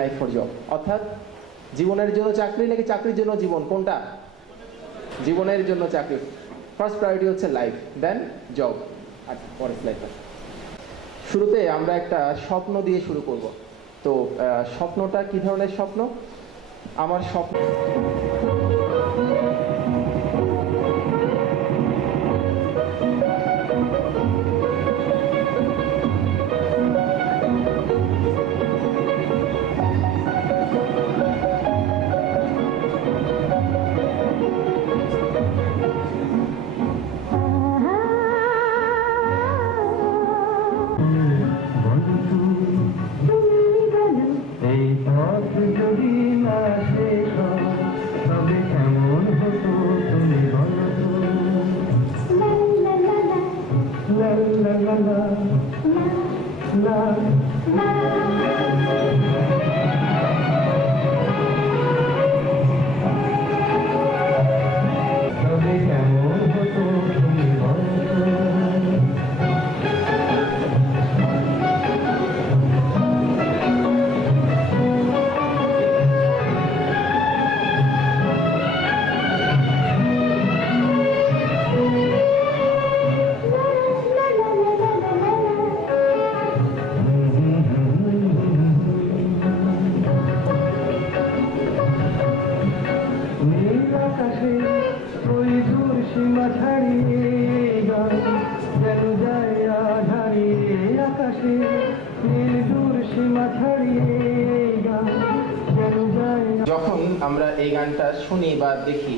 Life for job, অর্থাৎ জীবনের জন্য চাকরি নাকি চাকরির জন্য জীবন, কোনটা? জীবনের জন্য চাকরি। ফার্স্ট প্রায়োরিটি হচ্ছে লাইফ, দেন জব, আর পরে লাইফ। শুরুতে আমরা একটা স্বপ্ন দিয়ে শুরু করব। তো স্বপ্নটা কি ধরনের স্বপ্ন? আমার স্বপ্ন এই পথ যদি না শেষ হয়, তবে কেমন হতো তুমি বলো তো? লা লা লা লা লা তবে কেমন হতো তুমি বলো তো? আকাশে ওই দূর সীমা ছাড়িয়ে গান যেন যায় আধারিয়ে, আকাশে নীল দূর সীমা ছাড়িয়ে গান যেন যায়। যখন আমরা এই গানটা শুনি বা দেখি,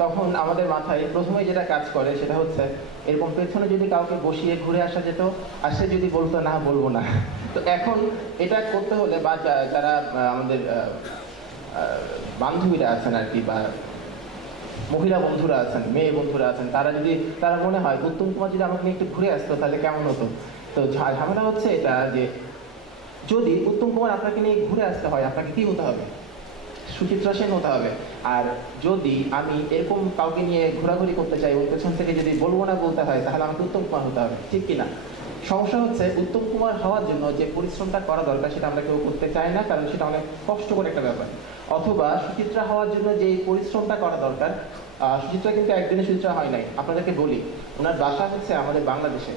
তখন আমাদের মাথায় প্রথমে যেটা কাজ করে সেটা হচ্ছে এরকম পেছনে যদি কাউকে বসিয়ে ঘুরে আসা যেত, আর সে যদি বলতো না বলবো না। তো এখন এটা করতে হলে বা যারা আমাদের বান্ধবীরা আছেন আর কি, বা মহিলা বন্ধুরা আছেন, মেয়ে বন্ধুরা আছেন, তারা মনে হয় উত্তম কুমার যদি আমাকে নিয়ে একটু ঘুরে আসতো তাহলে কেমন হতো। তো ঝামেলা হচ্ছে এটা যে যদি উত্তম কুমার আপনাকে নিয়ে ঘুরে আসতে হয়, আপনাকে কি হতে হবে? সুচিত্রা সেন হতে হবে। আর যদি আমি এরকম কাউকে নিয়ে ঘোরাঘুরি করতে চাই এবং পেছন থেকে যদি বলবো না বলতে হয়, তাহলে আমাকে উত্তম কুমার হতে হবে, ঠিক কিনা? সমস্যা হচ্ছে উত্তম কুমার হওয়ার জন্য যে পরিশ্রমটা করা দরকার সেটা আমরা কেউ করতে চাই না, কারণ সেটা অনেক কষ্টকর একটা ব্যাপার। অথবা সুচিত্রা হওয়ার জন্য যে পরিশ্রমটা করা দরকার, সুচিত্রা কিন্তু একদিনে সুচিত্রা হয় নাই। আপনাদেরকে বলি, ওনার বাসা হচ্ছে আমাদের বাংলাদেশে,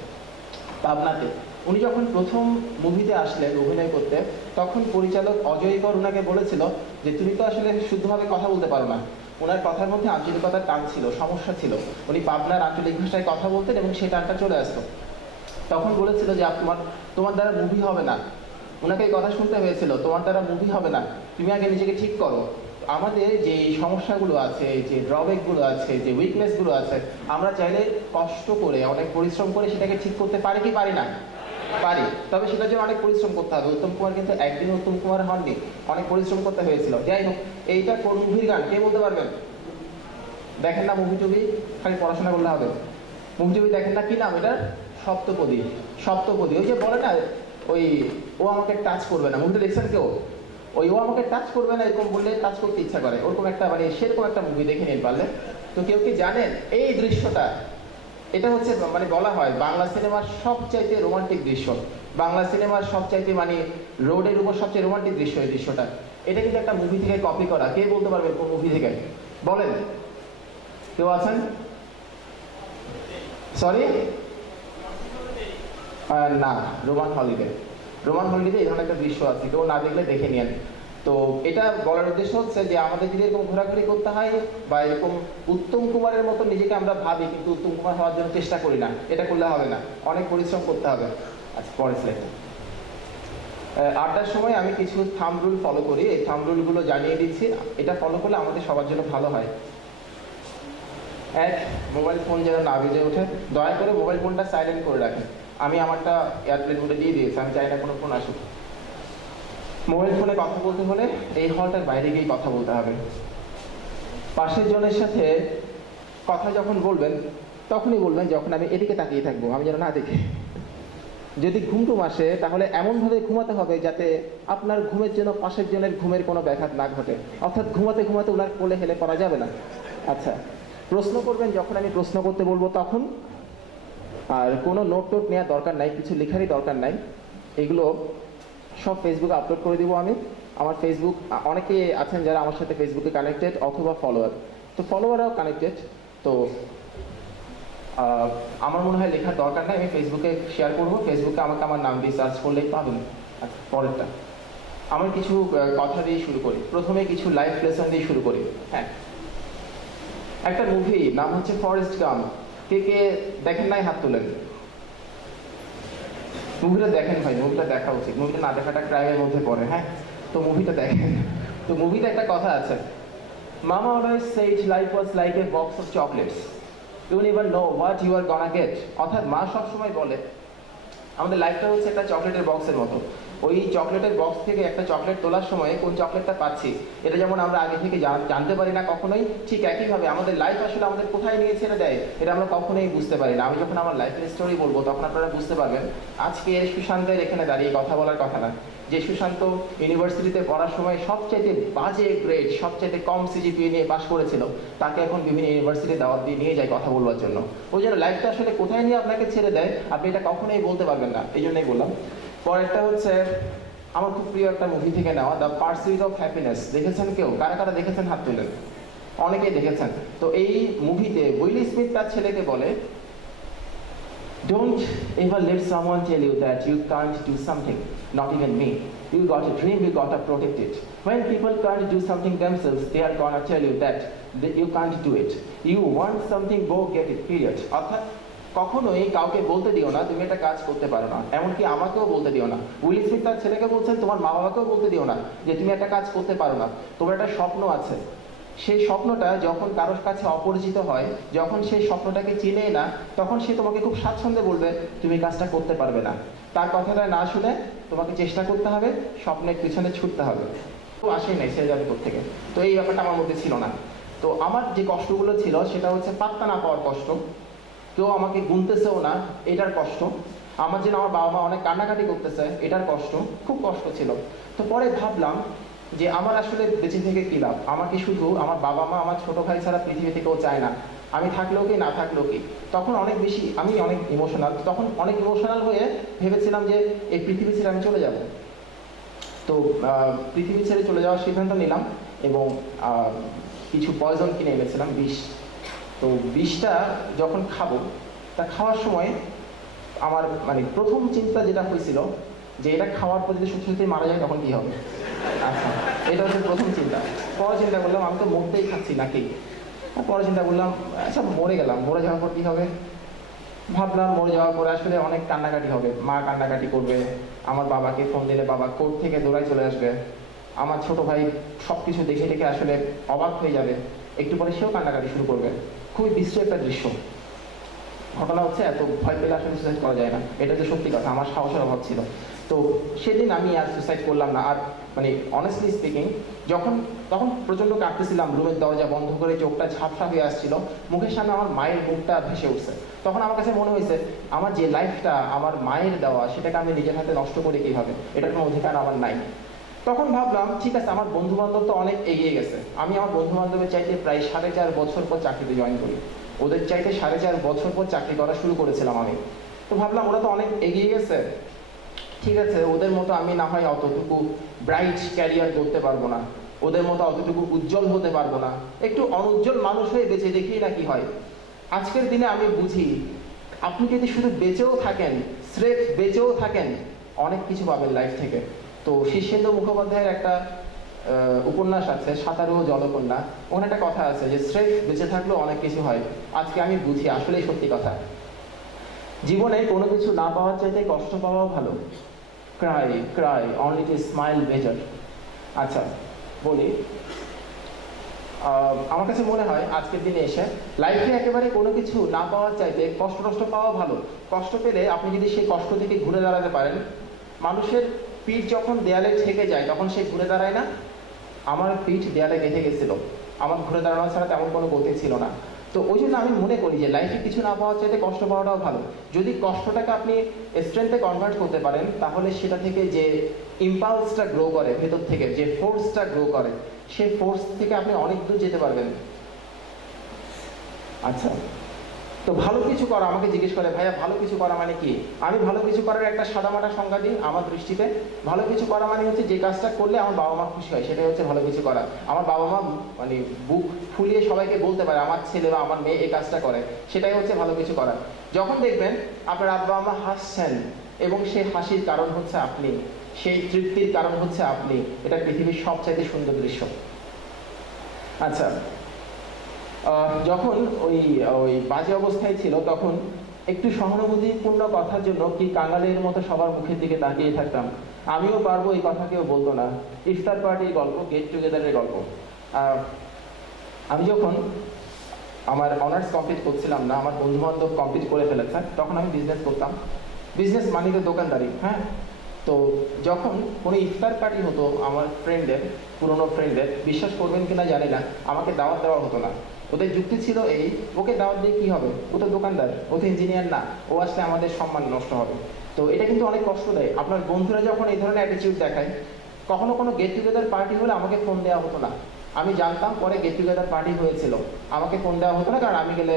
পাবনাতে। উনি যখন প্রথম মুভিতে আসলেন অভিনয় করতে, তখন পরিচালক অজয় কর ওনাকে বলেছিল যে তুমি তো আসলে শুদ্ধভাবে কথা বলতে পারো না। ওনার কথার মধ্যে আঞ্চলিকতার টান ছিল, সমস্যা ছিল। উনি পাবনার আঞ্চলিক ভাষায় কথা বলতেন এবং সেই টানটা চলে আসতো। তখন বলেছিল যে তোমার দ্বারা মুভি হবে না। ওনাকে এই কথা শুনতে হয়েছিল, তোমার দ্বারা মুভি হবে না, তুমি আগে নিজেকে ঠিক করো। আমাদের যে সমস্যাগুলো আছে, যে ড্রব্যাকগুলো আছে, যে উইকনেসগুলো আছে, আমরা চাইলে কষ্ট করে অনেক পরিশ্রম করে সেটাকে ঠিক করতে পারি কি পারি না? পারি। তবে সেটার জন্য অনেক পরিশ্রম করতে হবে। উত্তম কুমার কিন্তু একদিন উত্তম কুমার হননি, অনেক পরিশ্রম করতে হয়েছিল। যাই হোক, এইটা কোন মুভির গান কে বলতে পারবেন? দেখেন না মুভি টুভি, খালি পড়াশোনা করলে হবে? মুভি টুভি দেখেন না, কি নাম এটা? সপ্তপদী। সপ্তপদী, ওই যে বলে না ওই ও আমাকে টাচ করবে না, মুভিটা দেখছেন কেউ? ওই ও আমাকে টাচ করবে না এরকম বললে টাচ করতে ইচ্ছা করে, ওরকম একটা মানে সেরকম একটা মুভি দেখে নিন পারলে। তো কেউ কি জানেন এই দৃশ্যটা? এটা হচ্ছে মানে বলা হয় বাংলা সিনেমার সবচাইতে রোমান্টিক দৃশ্য, বাংলা সিনেমার সবচাইতে মানে রোডের উপর সবচেয়ে রোমান্টিক দৃশ্য এই দৃশ্যটা। এটা কিন্তু একটা মুভি থেকে কপি করা। কে বলতে পারবে কোন মুভি থেকে? বলেন, কেউ আছেন? সরি, না, রোমান হলিডে। রোমান হলিডে এই ধরনের একটা দৃশ্য আছে, কেউ না দেখলে দেখে নিন। তো এটা বলার উদ্দেশ্য হচ্ছে যে আমাদের যদি এরকম ঘোরাঘুরি করতে হয় বা এরকম উত্তম কুমারের মতো নিজেকে আমরা ভাবি কিন্তু উত্তম কুমার হওয়ার জন্য চেষ্টা করি না, এটা করলে হবে না, অনেক পরিশ্রম করতে হবে। আচ্ছা, পরের স্লাইডে। আড্ডার সময় আমি কিছু থাম্ব রুল ফলো করি, এই থাম্ব রুলগুলো জানিয়ে দিচ্ছি। এটা ফলো করলে আমাদের সবার জন্য ভালো হয়। এক, মোবাইল ফোন যেন না বেজে ওঠে। দয়া করে মোবাইল ফোনটা সাইলেন্ট করে রাখেন। আমি আমারটা এয়ারপ্লেন মোডে দিয়ে দিয়েছি, আমি চাই না কোনো ফোন আসুক। মোবাইল ফোনে কথা বলতে হলে এই হলটার বাইরে গিয়ে কথা বলতে হবে। পাশের জনের সাথে কথা যখন বলবেন তখনই বলবেন যখন আমি এদিকে তাকিয়ে থাকবো, আমি যেন না দেখি। যদি ঘুমটুম আসে তাহলে এমনভাবে ঘুমাতে হবে যাতে আপনার ঘুমের জন্য পাশের জনের ঘুমের কোনো ব্যাঘাত না ঘটে, অর্থাৎ ঘুমাতে ঘুমাতে ওনার কোলে হেলে পড়া যাবে না। আচ্ছা, প্রশ্ন করবেন যখন আমি প্রশ্ন করতে বলবো তখন। আর কোনো নোট টোট নেওয়ার দরকার নাই, কিছু লেখারই দরকার নাই। এগুলো সব ফেসবুকে আপলোড করে দিব আমি। আমার ফেসবুক, অনেকে আছেন যারা আমার সাথে ফেসবুকে কানেক্টেড অথবা ফলোয়ার, তো ফলোয়াররাও কানেক্টেড। তো আমার মনে হয় লেখার দরকার নাই, আমি ফেসবুকে শেয়ার করবো। ফেসবুকে আমাকে আমার নাম দিয়ে সার্চ করলেই পাবেন। আচ্ছা, পরেরটা আমার কিছু কথা দিয়ে শুরু করি। প্রথমে কিছু লাইফ লেসন দিয়ে শুরু করি। হ্যাঁ, একটা মুভি নাম হচ্ছে ফরেস্ট গাম্প। কে কে দেখেন নাই হাত তোলেন। মুভিটা দেখেন ভাই, মুভিটা দেখা উচিত। মুভিটা না দেখাটা ক্রাইমের মধ্যে পড়ে। হ্যাঁ, তো মুভিটা দেখেন। তো মুভিতে একটা কথা আছে, mama always said life was like a box of chocolates, you never know what you are gonna get. অর্থাৎ মা সবসময় বলে আমাদের লাইফটা হচ্ছে একটা চকলেটের বক্সের মতো। ওই চকলেটের বক্স থেকে একটা চকলেট তোলার সময় কোন চকলেটটা পাচ্ছি এটা যেমন আমরা আগে থেকে জানতে পারি না কখনোই, ঠিক একইভাবে আমাদের লাইফ আসলে আমাদের কোথায় নিয়ে ছেড়ে দেয় এটা আমরা কখনোই বুঝতে পারি না। আমি যখন আমার লাইফের স্টোরি বলবো তখন আপনারা বুঝতে পারবেন। আজকে সুশান্তের এখানে দাঁড়িয়ে কথা বলার কথা না, যে সুশান্ত ইউনিভার্সিটিতে পড়ার সময় সবচাইতে বাজে গ্রেড, সবচাইতে কম সিজিপিএ নিয়ে পাশ করেছিল, তাকে এখন বিভিন্ন ইউনিভার্সিটি দাওয়াত দিয়ে নিয়ে যায় কথা বলবার জন্য। ওই জন্য লাইফটা আসলে কোথায় নিয়ে আপনাকে ছেড়ে দেয় আপনি এটা কখনোই বলতে পারবেন না, এই জন্যই বললাম। পরেরটা হচ্ছে আমার খুব প্রিয় একটা মুভি থেকে নেওয়া, দ্য পার্সুইট অফ হ্যাপিনেস। দেখেছেন কেউ? কারা কারা দেখেছেন হাত তুলেন। অনেকেই দেখেছেন। তো এই মুভিতে উইল স্মিথ তার ছেলেকে বলে, Don't ever let someone tell you that you can't do something, not even me. You got a dream, you gotta protect it. When people can't do something themselves, they are gonna tell you that you can't do it. You want something, go get it, period. অর্থাৎ কখনোই কাউকে বলতে দিও না তুমি একটা কাজ করতে পারো না, এমনকি আমাকেও বলতে দিও না। উইল স্মিথ তার ছেলেকে বলছেন তোমার মা বাবাকেও বলতে দিও না যে তুমি একটা কাজ করতে পারো না। তোমার একটা স্বপ্ন আছে, সেই স্বপ্নটা যখন কারোর কাছে অপরিচিত হয়, যখন সেই স্বপ্নটাকে চিনেই না, তখন সে তোমাকে খুব স্বাচ্ছন্দ্যে বলবে তুমি কাজটা করতে পারবে না। তার কথাটা না শুনে তোমাকে চেষ্টা করতে হবে, স্বপ্নের পিছনে ছুটতে হবে। তো আসেই নাই, সে যাবে থেকে। তো এই ব্যাপারটা আমার মধ্যে ছিল না। তো আমার যে কষ্টগুলো ছিল সেটা হচ্ছে পাত্তা না পাওয়ার কষ্ট, কেউ আমাকে গুনতেছেও না এটার কষ্ট, আমার জন্য আমার বাবা মা অনেক কান্নাকাটি করতেছে এটার কষ্ট, খুব কষ্ট ছিল। তো পরে ভাবলাম যে আমার আসলে বেঁচে থেকে কী লাভ, আমাকে শুধু আমার বাবা মা আমার ছোট ভাই ছাড়া পৃথিবীতে কেউ চায় না, আমি থাকলেও কি না থাকলেও কি। তখন অনেক বেশি আমি অনেক ইমোশনাল, তখন অনেক ইমোশনাল হয়ে ভেবেছিলাম যে এই পৃথিবী ছেড়ে আমি চলে যাব। তো পৃথিবী ছেড়ে চলে যাওয়ার সিদ্ধান্ত নিলাম এবং কিছু পয়জন কিনে এনেছিলাম, বিষ। তো বিষটা যখন খাবো, তা খাওয়ার সময় আমার মানে প্রথম চিন্তা যেটা হয়েছিল যে এটা খাওয়ার পর যদি সত্যি সত্যি মারা যায় তখন কী হবে। আচ্ছা, এটা হচ্ছে প্রথম চিন্তা। পরে চিন্তা করলাম আমি তো মরতেই খাচ্ছি নাকি। পরে চিন্তা করলাম আচ্ছা মরে গেলাম, মরে যাওয়ার পর কী হবে। ভাবলাম মরে যাওয়ার পরে আসলে অনেক কান্নাকাটি হবে, মা কান্নাকাটি করবে, আমার বাবাকে ফোন দিলে বাবা কোর্ট থেকে দৌড়ায় চলে আসবে, আমার ছোট ভাই সব কিছু দেখে দেখে আসলে অবাক হয়ে যাবে, একটু পরে সেও কান্নাকাটি শুরু করবে। খুবই বিশ্রী একটা দৃশ্য। ঘটনা হচ্ছে এত ভয় পেলে আসলে সুসাইড করা যায় না, এটা যে সত্যি কথা, আমার সাহসের অভাব ছিল। তো সেদিন আমি আর সুসাইড করলাম না। আর মানে অনেস্টলি স্পিকিং তখন প্রচণ্ড কাঁদতেছিলাম, রুমের দরজা বন্ধ করে চোখটা ঝাপসা হয়ে আসছিল, মুখের সামনে আমার মায়ের মুখটা ভেসে উঠছে। তখন আমার কাছে মনে হয়েছে আমার যে লাইফটা আমার মায়ের দেওয়া সেটাকে আমি নিজের হাতে নষ্ট করে কীভাবে, এটার কোনো অধিকার আমার নাই। তখন ভাবলাম ঠিক আছে, আমার বন্ধু বান্ধব তো অনেক এগিয়ে গেছে, আমি আমার বন্ধু বান্ধবের চাইতে প্রায় 4.5 বছর পর চাকরিতে জয়েন করি, ওদের চাইতে 4.5 বছর পর চাকরি করা শুরু করেছিলাম আমি। তো ভাবলাম ওরা তো অনেক এগিয়ে গেছে, ঠিক আছে ওদের মতো আমি না হয় অতটুকু ব্রাইট ক্যারিয়ার করতে পারবো না, ওদের মতো অতটুকু উজ্জ্বল হতে পারবো না, একটু অনুজ্জ্বল মানুষ হয়ে বেঁচে দেখি না কি হয়। আজকের দিনে আমি বুঝি আপনি যদি শুধু বেঁচেও থাকেন, স্রেফ বেঁচেও থাকেন, অনেক কিছু পাবেন লাইফ থেকে। তো শীর্ষেন্দু মুখোপাধ্যায়ের একটা উপন্যাস আছে সাঁতারু ও জলকন্যা, ওখানে একটা কথা আছে যে স্রেফ বেঁচে থাকলেও অনেক কিছু হয়। আজকে আমি বুঝি আসলেই সত্যি কথা, জীবনে কোনো কিছু না পাওয়ার চাইতে কষ্ট পাওয়াও ভালো। Cry cry only to smile better. আচ্ছা বলি, আমার কাছে মনে হয় আজকের দিনে এসে লাইফে একেবারে কোনো কিছু না পাওয়ার চাইতে কষ্ট পাওয়া ভালো। কষ্ট পেলে আপনি যদি সেই কষ্ট থেকে ঘুরে দাঁড়াতে পারেন, মানুষের পিঠ যখন দেয়ালে ঠেকে যায় তখন সে ঘুরে দাঁড়ায় না। আমার পিঠ দেয়ালে গেঁথে গেছিল, আমার ঘুরে দাঁড়ানো ছাড়া তেমন কোনো গতি ছিল না। তো ওই জন্য আমি মনে করি যে লাইফে কিছু না পাওয়ার চাইতে কষ্ট পাওয়াটাও ভালো। যদি কষ্টটাকে আপনি স্ট্রেংথে কনভার্ট করতে পারেন, তাহলে সেটা থেকে যে ইম্পালসটা গ্রো করে ভেতর থেকে, যে ফোর্সটা গ্রো করে, সেই ফোর্স থেকে আপনি অনেক দূর যেতে পারবেন। আচ্ছা তো ভালো কিছু করা, আমাকে জিজ্ঞেস করে ভাইয়া ভালো কিছু করা মানে কি? আমি ভালো কিছু করার একটা সাদামাটা সংজ্ঞা দিই। আমার দৃষ্টিতে ভালো কিছু করা মানে হচ্ছে যে কাজটা করলে আমার বাবা মা খুশি হয়, সেটাই হচ্ছে ভালো কিছু করা। আমার বাবা মা মানে বুক ফুলিয়ে সবাইকে বলতে পারে আমার ছেলে বা আমার মেয়ে এই কাজটা করে, সেটাই হচ্ছে ভালো কিছু করা। যখন দেখবেন আপনার আব্বা আম্মা হাসছেন এবং সেই হাসির কারণ হচ্ছে আপনি, সেই তৃপ্তির কারণ হচ্ছে আপনি, এটা পৃথিবীর সবচাইতে সুন্দর দৃশ্য। আচ্ছা, যখন ওই ওই বাজে অবস্থায় ছিল তখন একটু সহানুভূতিপূর্ণ কথার জন্য কি কাঙালের মতো সবার মুখের দিকে তাকিয়ে থাকতাম। আমিও পারবো এই কথা কেউ বলতো না। ইফতার পার্টির গল্প, গেট টুগেদারের গল্প। আমি যখন আমার অনার্স কমপ্লিট করছিলাম না, আমার বন্ধু বান্ধব কমপ্লিট করে ফেলেছে, তখন আমি বিজনেস করতাম। বিজনেস মানে তো দোকানদারি, হ্যাঁ। তো যখন কোনো ইফতার পার্টি হতো আমার ফ্রেন্ডের, পুরোনো ফ্রেন্ডের, বিশ্বাস করবেন কিনা জানি না, আমাকে দাওয়াত দেওয়া হতো না। ওদের যুক্তি ছিল এই, ওকে দাওয়াত দিয়ে কী হবে, ও তো দোকানদার, ও তো ইঞ্জিনিয়ার না, ও আসলে আমাদের সম্মান নষ্ট হবে। তো এটা কিন্তু অনেক কষ্ট দেয়। আপনার বন্ধুরা যখন এই ধরনের অ্যাটিটিউড দেখায়, কখনো কোনো গেট টুগেদার পার্টি হলে আমাকে ফোন দেওয়া হতো না। আমি জানতাম পরে গেট টুগেদার পার্টি হয়েছিল, আমাকে ফোন দেওয়া হতো না, কারণ আমি গেলে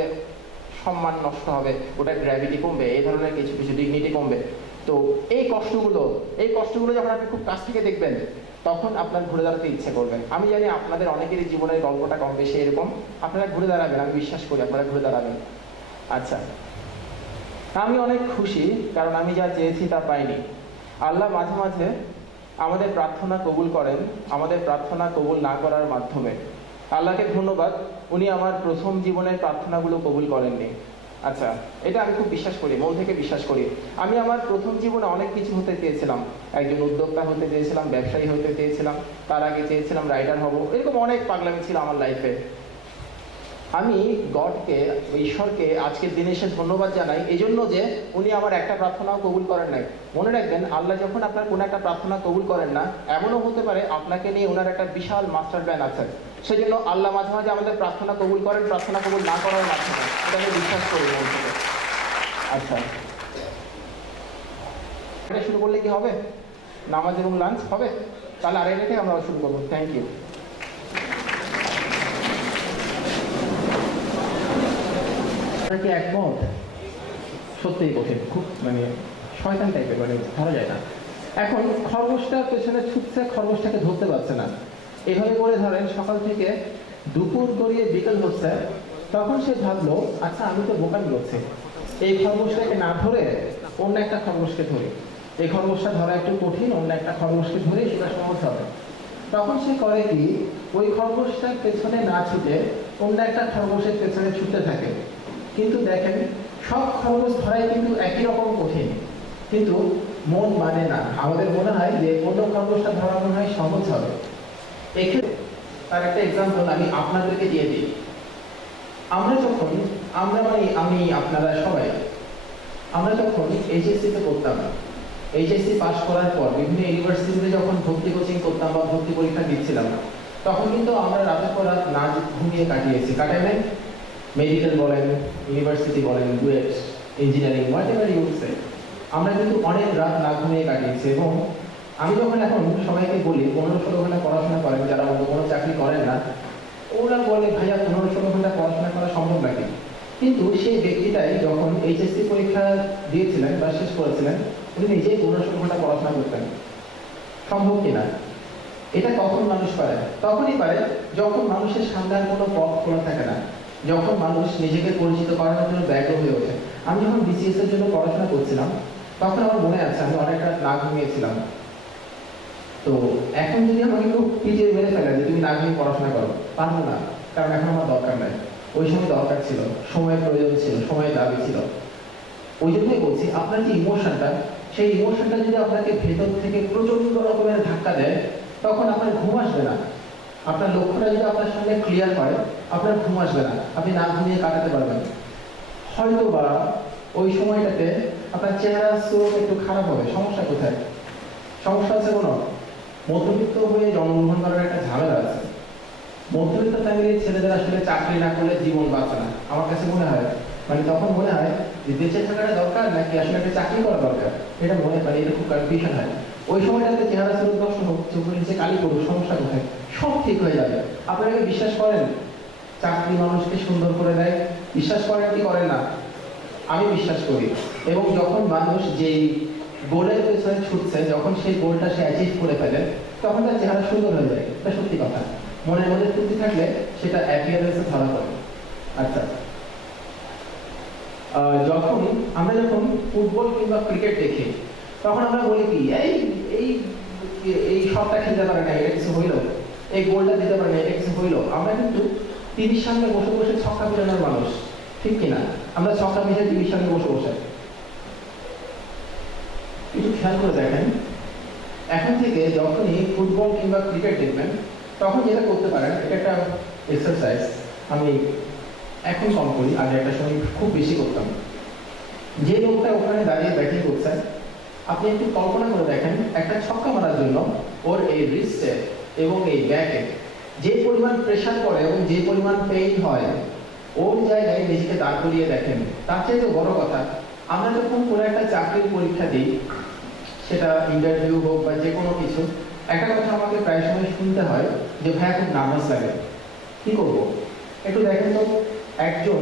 সম্মান নষ্ট হবে, ওটা গ্র্যাভিটি কমবে, এই ধরনের কিছু কিছু ডিগনিটি কমবে। তো এই কষ্টগুলো যখন আপনি খুব কাছ থেকে দেখবেন, তখন আপনার ঘুরে দাঁড়াতে ইচ্ছে করবে। আমি জানি আপনাদের অনেকেরই জীবনের গল্পটা কম বেশি এরকম, আপনারা ঘুরে দাঁড়াবেন, আমি বিশ্বাস করি আপনারা ঘুরে দাঁড়াবেন। আচ্ছা, আমি অনেক খুশি, কারণ আমি যা চেয়েছি তা পাইনি। আল্লাহ মাঝে মাঝে আমাদের প্রার্থনা কবুল করেন, আমাদের প্রার্থনা কবুল না করার মাধ্যমে। আল্লাহকে ধন্যবাদ, উনি আমার প্রথম জীবনের প্রার্থনাগুলো কবুল করেননি। আচ্ছা, এটা আমি খুব বিশ্বাস করি, মন থেকে বিশ্বাস করি। আমি আমার প্রথম জীবনে অনেক কিছু হতে চেয়েছিলাম। একজন উদ্যোক্তা হতে চেয়েছিলাম, ব্যবসায়ী হতে চেয়েছিলাম, তার আগে চেয়েছিলাম রাইডার হব, এরকম অনেক পাগলামি ছিল আমার লাইফে। আমি গডকে, ঈশ্বরকে আজকের দিনে এসে ধন্যবাদ জানাই এই জন্য যে উনি আমার একটা প্রার্থনাও কবুল করেন নাই। মনে রাখবেন, আল্লাহ যখন আপনার কোনো একটা প্রার্থনা কবুল করেন না, এমনও হতে পারে আপনাকে নিয়ে ওনার একটা বিশাল মাস্টার প্ল্যান আছে। সেই জন্য আল্লাহ মাঝে মাঝে আমাদের প্রার্থনা কবুল করেন, প্রার্থনা কবুল না করার মাধ্যমে, এটা আমি বিশ্বাস করি মন থেকে। আচ্ছা, এটা শুরু করলে কি হবে? নামাজ এবং লাঞ্চ হবে? তাহলে আড়াইটাকে আমরা শুরু করবো। Thank you. কি একমত? সত্যিই কঠিন, খুব মানে শয়তান টাইপের, মানে ধরা যায় না। এখন খরগোশটার পেছনে ছুটছে, খরগোশটাকে ধরতে পারছে না। এভাবে করে ধরেন সকাল থেকে দুপুর গড়িয়ে বিকেল হচ্ছে, তখন সে ভাবলো আচ্ছা আমি তো বোকামি করছি, এই খরগোশটাকে না ধরে অন্য একটা খরগোশকে ধরি। এই খরগোশটা ধরা একটু কঠিন, অন্য একটা খরগোশকে ধরে সেটা সহজ হবে। তখন সে করে কি, ওই খরগোশটার পেছনে না ছুটে অন্য একটা খরগোশের পেছনে ছুটতে থাকে। কিন্তু দেখেন, সব খরগোশ ধরাই কিন্তু একই রকম কঠিন, কিন্তু মন মানে না। আমাদের মনে হয় যে অন্য খরগোশটা ধরা মনে হয় সহজ হবে। এক্ষেত্রে তার একটা এক্সাম্পল আমি আপনাদেরকে দিয়ে দিই। আমরা মানে আমি, আপনারা সবাই, আমরা যখন এইচএসসিতে পড়তাম, এইচএসসি পাস করার পর বিভিন্ন ইউনিভার্সিটিতে যখন ভর্তি কোচিং করতাম বা ভর্তি পরীক্ষা দিচ্ছিলাম, তখন কিন্তু আমরা রাতের পর রাত না ঘুমিয়ে কাটাই নাই। মেডিকেল বলেন, ইউনিভার্সিটি বলেন, বুয়েট, ইঞ্জিনিয়ারিং, হোয়াটএভার ইউ সে, আমরা কিন্তু অনেক রাত না ঘুমিয়ে কাটিয়েছি। এবং আমি যখন এখন সবাইকে বলি 15-16 ঘন্টা পড়াশোনা করেন, যারা অন্য কোনো চাকরি করেন না, ওরা বলে ভাইয়া 15-16 ঘন্টা পড়াশোনা করা সম্ভব নাকি? কিন্তু সেই ব্যক্তিটাই যখন এইচএসসি পরীক্ষা দিয়েছিলেন বা শেষ করেছিলেন, উনি নিজেই 15-16 ঘন্টা পড়াশোনা করতেন। সম্ভব কিনা? এটা কখন মানুষ পারে? তখনই পারে যখন মানুষের সামনে আর কোনো পথ খোলা থাকে না, যখন মানুষ নিজেকে পরিচিত করানোর জন্য ব্যগ্র হয়ে ওঠে। আমি যখন বিসিএস এর জন্য পড়াশোনা করছিলাম, তখন আমার মনে আছে আমি অনেক রাত না ঘুমিয়েছিলাম। তো এখন যদি আমাকে কেউ পিটিয়ে মেরে ফেলে যে তুমি না ঘুমিয়ে পড়াশোনা করো, পারবো না, কারণ এখন আমার দরকার নাই। ওই সময় দরকার ছিল, সময়ের প্রয়োজন ছিল, সময়ের দাবি ছিল। ওই জন্যই বলছি, আপনার যে ইমোশনটা, সেই ইমোশনটা যদি আপনাকে ভেতর থেকে প্রচন্ড রকমের ধাক্কা দেয়, তখন আপনার ঘুম আসবে না। আপনার লক্ষ্যটা যদি আপনার সঙ্গে ক্লিয়ার করে, আপনার ঘুম আসবে না, আপনি না ঘুমিয়ে কাটাতে পারবেন। হয়তো বা ওই সময়টাতে আপনার চেহারা স্রোত একটু খারাপ হবে। সমস্যা কোথায়? সমস্যা আছে কোনো? মধ্যবিত্ত হয়ে জন্মগ্রহণ করার একটা ঝামেলা আছে। মধ্যবিত্ত ফ্যামিলির ছেলেদের আসলে চাকরি না করলে জীবন বাঁচে না, আমার কাছে মনে হয়। মানে তখন মনে হয় যে বেঁচে থাকাটা দরকার নাকি আসলে একটা চাকরি করা দরকার, এটা মনে হয়, এটা খুব কনফিউশন হয়। ওই সময়টাতে চেহারা স্রোত দর্শন হোক, চোখের নিচে কালি করুক, সমস্যা কোথায়? সব ঠিক হয়ে যাবে। আপনারা কি বিশ্বাস করেন চাকরি মানুষকে সুন্দর করে দেয়। বিশ্বাস করেন কি করেন না? আমি বিশ্বাস করি। এবং যখন মানুষ যেই গোলের পেছনে ছুটছে, যখন সেই গোলটা সে অ্যাচিভ করে ফেলে, তখন তার চেহারা সুন্দর হয়ে যায়। এটা সত্যি কথা। মনের মধ্যে ত্রুটি থাকলে সেটা অ্যাপিয়ারেন্সে ধরা পড়ে। আচ্ছা, যখন ফুটবল কিংবা ক্রিকেট দেখি, তখন আমরা বলি কি, এই এই এই শটটা খেলতে পারে না, এটা কিছু হইলো, এই গোলটা দিতে পারে না, এটা কিছু হইলো। আমরা কিন্তু টিভির সামনে বসে বসে ছক্কা পেরানোর মানুষ, ঠিক কিনা? আমরা ছক্কা মিশে টিভির সামনে বসে বসে একটু খেয়াল করে দেখেন, এখন থেকে যখনই ফুটবল কিংবা ক্রিকেট দেখবেন, তখন যেটা করতে পারেন, এটা একটা এক্সারসাইজ। আমি এখন কম করি, আগে একটা সময় খুব বেশি করতাম। যে লোকটা ওখানে দাঁড়িয়ে ব্যাটিং করছে, আপনি একটু কল্পনা করে দেখেন, একটা ছক্কা মারার জন্য ওর এই রিস্টে এবং এই ব্যাকে যে পরিমাণ প্রেশার পড়ে এবং যে পরিমাণ পেইন হয়, ওর জায়গায় নিজেকে দাঁড় করিয়ে দেখেন। তার চেয়ে তো বড় কথা, আমরা যখন কোনো একটা চাকরির পরীক্ষা দিই, সেটা ইন্টারভিউ হোক বা যে কোনো কিছু, একটা কথা আমাকে প্রায় সময় শুনতে হয় যে ভাইয়া খুব নার্ভাস লাগে, কি করবো? একটু দেখেন তো, একজন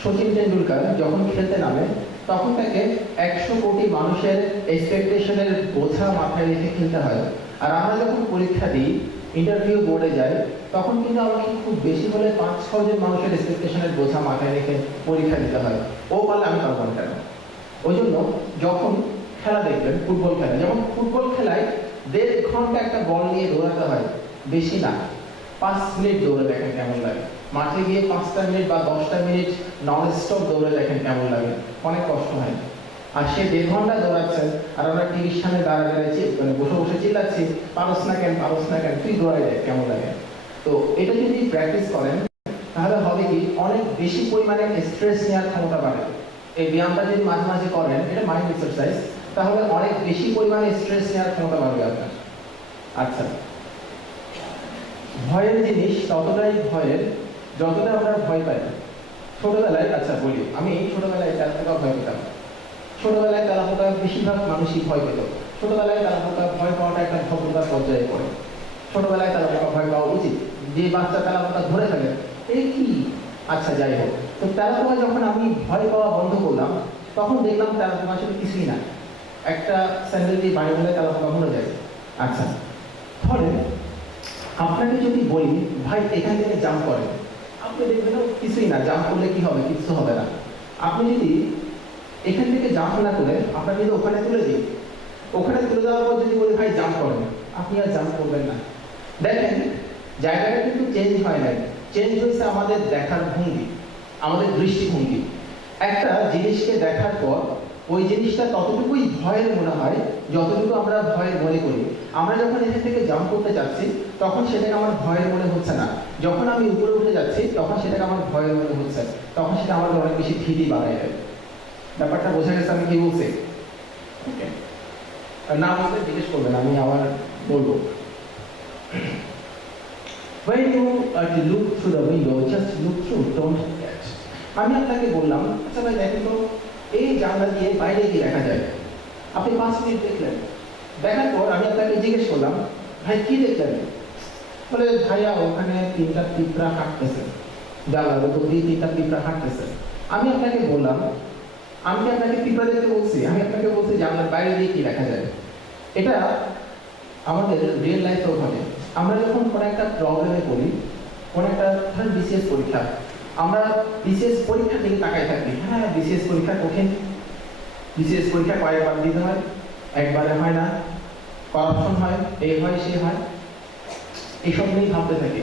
সচিন টেন্ডুলকার যখন খেলতে নামে, তখন তাকে 100 কোটি মানুষের এক্সপেকটেশনের বোঝা মাথায় রেখে খেলতে হয়। আর আমরা যখন পরীক্ষা দিই, ইন্টারভিউ বোর্ডে যাই, তখন কিন্তু আমাকে খুব বেশি হলে 5-6 জন মানুষের এক্সপেকটেশনের বোঝা মাথায় রেখে পরীক্ষা দিতে হয়। ও পারলে আমি পারবো না কেন? ওই জন্য যখন খেলা দেখবেন, ফুটবল খেলা, যেমন ফুটবল খেলায় 1.5 ঘন্টা একটা বল নিয়ে দৌড়াতে হয়, বেশি না, 5 মিনিট দৌড়ে দেখেন কেমন লাগে। মাঠে গিয়ে 5টা মিনিট বা 10টা মিনিট নন স্টপ দৌড়ে দেখেন কেমন লাগে, অনেক কষ্ট হয়। আর সে 1.5 ঘন্টা দৌড়াচ্ছে, আর আমরা টিভির সামনে দাঁড়িয়ে মানে বসে বসে চিল্লাচ্ছি, পারস না কেন, পারস না কেন, তুই দৌড়াই দেখ কেমন লাগে। তো এটা যদি প্র্যাকটিস করেন, তাহলে হবে কি, অনেক বেশি পরিমাণে স্ট্রেস নেওয়ার ক্ষমতা বাড়ে। এই ব্যায়ামটা যদি মাঝে মাঝে করেন, এটা মাইন্ড এক্সারসাইজ, তাহলে অনেক বেশি পরিমাণে স্ট্রেস নেওয়ার ক্ষমতা বাড়বে আপনার। আচ্ছা, ভয়ের জিনিস ততটাই ভয়ের যতটা আমরা ভয় পাই। ছোটবেলায়, আচ্ছা বলি, আমি ছোটবেলায় তেলাপোকা ভয় পেতাম। ছোটবেলায় তেলাপোকা বেশিরভাগ মানুষই ভয় পেত। ছোটবেলায় তেলাপোকা ভয় পাওয়াটা একটা ভদ্রতার পর্যায়ে পড়ে। ছোটবেলায় তেলাপোকা ভয় পাওয়া উচিত। যে বাচ্চা তেলাপোকা ধরে ফেলে, এই কি, আচ্ছা যাই হোক। তো তেলাপোকা যখন আমি ভয় পাওয়া বন্ধ করলাম, তখন দেখলাম তেলাপোকা আসলে কিছুই না, একটা স্যান্ডেল দিয়ে বাড়ি হলে তেলাপোকা মরে যায়। আচ্ছা, ফলে আপনাকে যদি বলি ভাই এখান থেকে জাম্প করেন, আপনি দেখবেন কিছুই না, জাম্প করলে কি হবে, কিছু হবে না। আপনি যদি এখান থেকে জাম্প না করে আপনাকে যদি ওখানে তুলে দিই, ওখানে তুলে দেওয়ার পর যদি বলি ভাই জাম্প করেন, আপনি আর জাম্প করবেন না। দেখেন জায়গাটা কিন্তু চেঞ্জ হয় নাই, চেঞ্জ হয়েছে আমাদের দেখার ভঙ্গি, আমাদের দৃষ্টিভঙ্গি। একটা জিনিসকে দেখার পর ওই জিনিসটা ততটুকুই ভয়ের মনে হয় যতটুকু আমরা ভয়ের মনে করি। আমরা যখন এখান থেকে জাম্প করতে যাচ্ছি, তখন সেটাকে আমার ভয়ের মনে হচ্ছে না। যখন আমি উপরে উঠে যাচ্ছি, তখন সেটাকে আমার ভয়ের মনে হচ্ছে, তখন সেটা আমাদের অনেক বেশি ভীতি বাড়ায় দেয়। ব্যাপারটা বোঝা গেছে আমি কি বলছি? ওকে, না বলতে জিজ্ঞেস করবেন, আমি আবার বলবো। When you look through the window, just look through, don't catch. আমি আপনাকে বললাম, আচ্ছা ভাই দেখেন তো, এই জানলা দিয়ে বাইরে কি দেখা যায়? আপনি 5 মিনিট দেখলেন, দেখার পর আমি আপনাকে জিজ্ঞেস করলাম, ভাই কি দেখলেন? বলে ভাইয়া ওখানে 3টা পিঁপড়া হাঁটতেছে, জানলার উপর দিয়ে 3টা পিঁপড়া হাঁটতেছে। আমি আপনাকে বললাম, আমি আপনাকে পিঁপড়া দেখতে বলছি, আমি আপনাকে বলছি জানলার বাইরে দিয়ে কি দেখা যায়। এটা আমাদের রিয়েল লাইফেও ঘটে। আমরা যখন কোনো একটা প্রবলেমে পড়ি, কোনো একটা ধরেন বিসিএস পরীক্ষা, আমরা বিসিএস পরীক্ষার দিকে তাকাই থাকি, হ্যাঁ বিসিএস পরীক্ষা কঠিন, বিসিএস পরীক্ষা কয়েকবার দিতে হয়, একবারে হয় না, করাপশন হয়, এই হয় সে হয়, এইসব নিয়ে ভাবতে থাকি।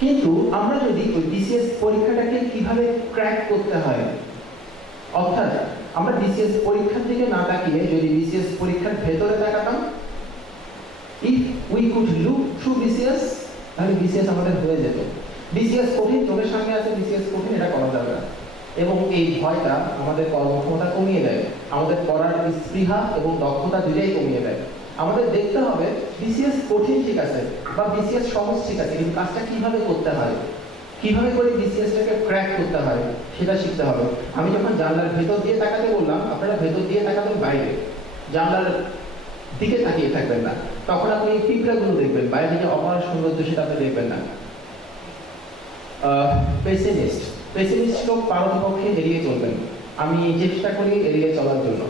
কিন্তু আমরা যদি ওই বিসিএস পরীক্ষাটাকে কিভাবে ক্র্যাক করতে হয়, অর্থাৎ আমরা বিসিএস পরীক্ষার দিকে না তাকিয়ে যদি বিসিএস পরীক্ষার ভেতরে তাকাতাম, if we could look through BCS, তাহলে বিসিএস আমাদের হয়ে যেত। বিসিএস কঠিন, চোখের সামনে আছে বিসিএস কঠিন, এটা করা যাবে না। এবং এই ভয়টা আমাদের কর্মক্ষমতা কমিয়ে দেয়, আমাদের পড়ার স্পৃহা এবং দক্ষতা দুটাই কমিয়ে দেয়। আমাদের দেখতে হবে বিসিএস কঠিন ঠিক আছে, বা বিসিএস সহজ ঠিক আছে, কিন্তু কাজটা কিভাবে করতে হয়, কিভাবে করে বিসিএসটাকে ক্র্যাক করতে হয় সেটা শিখতে হবে। আমি যখন জানলার ভেতর দিয়ে তাকাতে বললাম, আপনারা ভেতর দিয়ে তাকাবেন, বাইরে জানলার দিকে তাকিয়ে থাকবেন না, তখন আপনি পিঁপড়াগুলো দেখবেন, বাইরে থেকে অপার সৌন্দর্য সেটা আপনি দেখবেন না। পেসিমিস্ট পেসিমিস্ট লোক পারতপক্ষে এড়িয়ে চলবেন। আমি চেষ্টা করি এড়িয়ে চলার জন্য।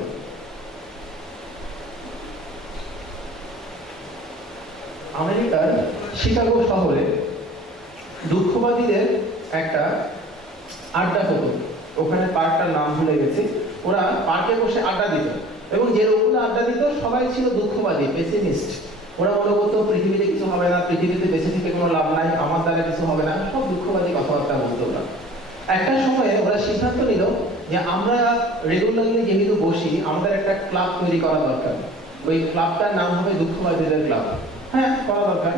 আমেরিকার শিকাগো শহরে দুঃখবাদীদের একটা আড্ডা হতো। ওখানে পার্কটার নাম ভুলে গেছি। ওরা পার্কে বসে আড্ডা দিত এবং যে লোকগুলো আড্ডা দিত সবাই ছিল দুঃখবাদী, পেসিমিস্ট। ওরা মনে করতো পৃথিবীতে কিছু হবে না, পৃথিবীতে বেঁচে থেকে কোনো লাভ নাই, আমার দ্বারা কিছু হবে না, সব দুঃখবাদী কথাবার্তা বলতো ওরা। একটা সময়ে ওরা সিদ্ধান্ত নিল যে আমরা রেগুলারলি যেহেতু বসি, আমাদের একটা ক্লাব তৈরি করা দরকার। ওই ক্লাবটার নাম হবে দুঃখবাদীদের ক্লাব। হ্যাঁ, করা দরকার।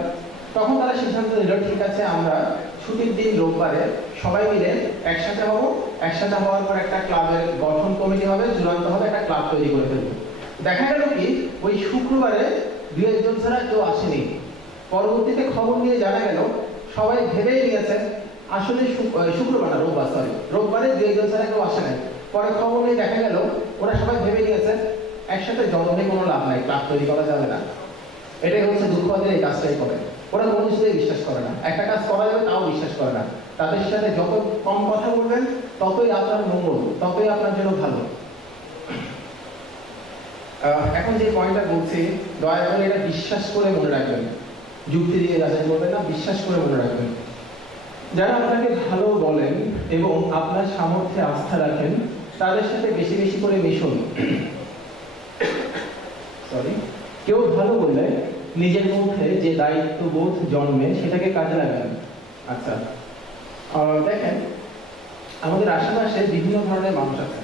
তখন তারা সিদ্ধান্ত নিল, ঠিক আছে আমরা ছুটির দিন রোববারে সবাই মিলে একসাথে হবো। একসাথে হওয়ার পর একটা ক্লাবের গঠন কমিটি হবে, চূড়ান্ত হবে, একটা ক্লাব তৈরি করে ফেলবো। দেখা গেল কি ওই শুক্রবারে দু একজন ছাড়া কেউ আসেনি। পরবর্তীতে খবর নিয়ে জানা গেল সবাই ভেবেই নিয়েছে আসলে শুক্রবার না, রোববার, সরি, রোববারে দু একজন ছাড়া কেউ আসে নাই। পরে খবর নিয়ে দেখা গেল ওরা সবাই ভেবে নিয়েছে একসাথে জন্মে কোনো লাভ নাই, ক্লাব তৈরি করা যাবে না। এটাই হচ্ছে দুঃখবাদীরা এই কাজটাই করে। ওরা কোনো কিছুতেই বিশ্বাস করে না, একটা কাজ করা যাবে তাও বিশ্বাস করে না। তাদের সাথে যত কম কথা বলবেন ততই আপনার মঙ্গল, ততই আপনার জন্য ভালো। এখন যে পয়েন্টটা বলছি, দয়া করে এটা বিশ্বাস করে মনে রাখবেন, যুক্তি দিয়ে যাচাই করবেন না, বিশ্বাস করে মনে রাখবেন। যারা আপনাকে ভালো বলেন এবং আপনার সামর্থ্যে আস্থা রাখেন, তাদের সাথে বেশি বেশি করে মিশুন। সরি, কেউ ভালো বললে নিজের মধ্যে যে দায়িত্ববোধ জন্মে সেটাকে কাজে লাগান। আচ্ছা, দেখেন আমাদের আশেপাশে বিভিন্ন ধরনের মানুষ আছে।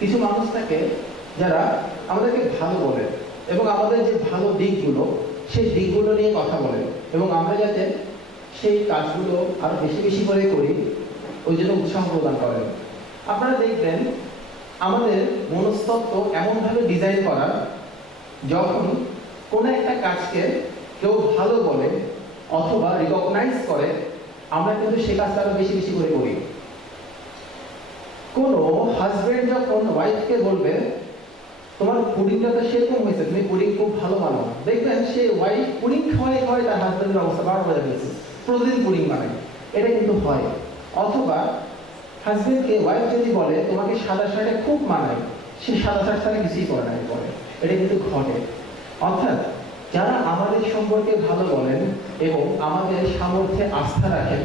কিছু মানুষ থাকে যারা আমাদেরকে ভালো বলে এবং আমাদের যে ভালো দিকগুলো সেই দিকগুলো নিয়ে কথা বলে এবং আমরা যাতে সেই কাজগুলো আরো বেশি বেশি করে করি ওই জন্য উৎসাহ প্রদান করেন। আপনারা দেখবেন আমাদের মনস্তত্ত্ব এমনভাবে ডিজাইন করা, যখন কোনো একটা কাজকে কেউ ভালো বলে অথবা রিকগনাইজ করে, আমরা কিন্তু সে কাজটা আরো বেশি বেশি করে করি। কোনো হাজবেন্ড যখন ওয়াইফকে বলবে তোমার পুডিংটা তো সেরকম হয়েছে, তুমি পুডিং খুব ভালো বানাও, দেখবেন সে ওয়াইফ পুডিং খাওয়াই খাওয়াই তার হাজবেন্ডের অবস্থা 12 বাজে গেছে, প্রতিদিন পুডিং বানায়। এটা কিন্তু হয়। অথবা হাজবেন্ডকে ওয়াইফ যদি বলে তোমাকে সাদা শার্টে খুব মানায়, সে সাদা শার্ট ছাড়া কিছুই করে না, পরে এটা কিন্তু ঘটে। অর্থাৎ যারা আমাদের সম্পর্কে ভালো বলেন এবং আমাদের সামর্থ্যে আস্থা রাখেন,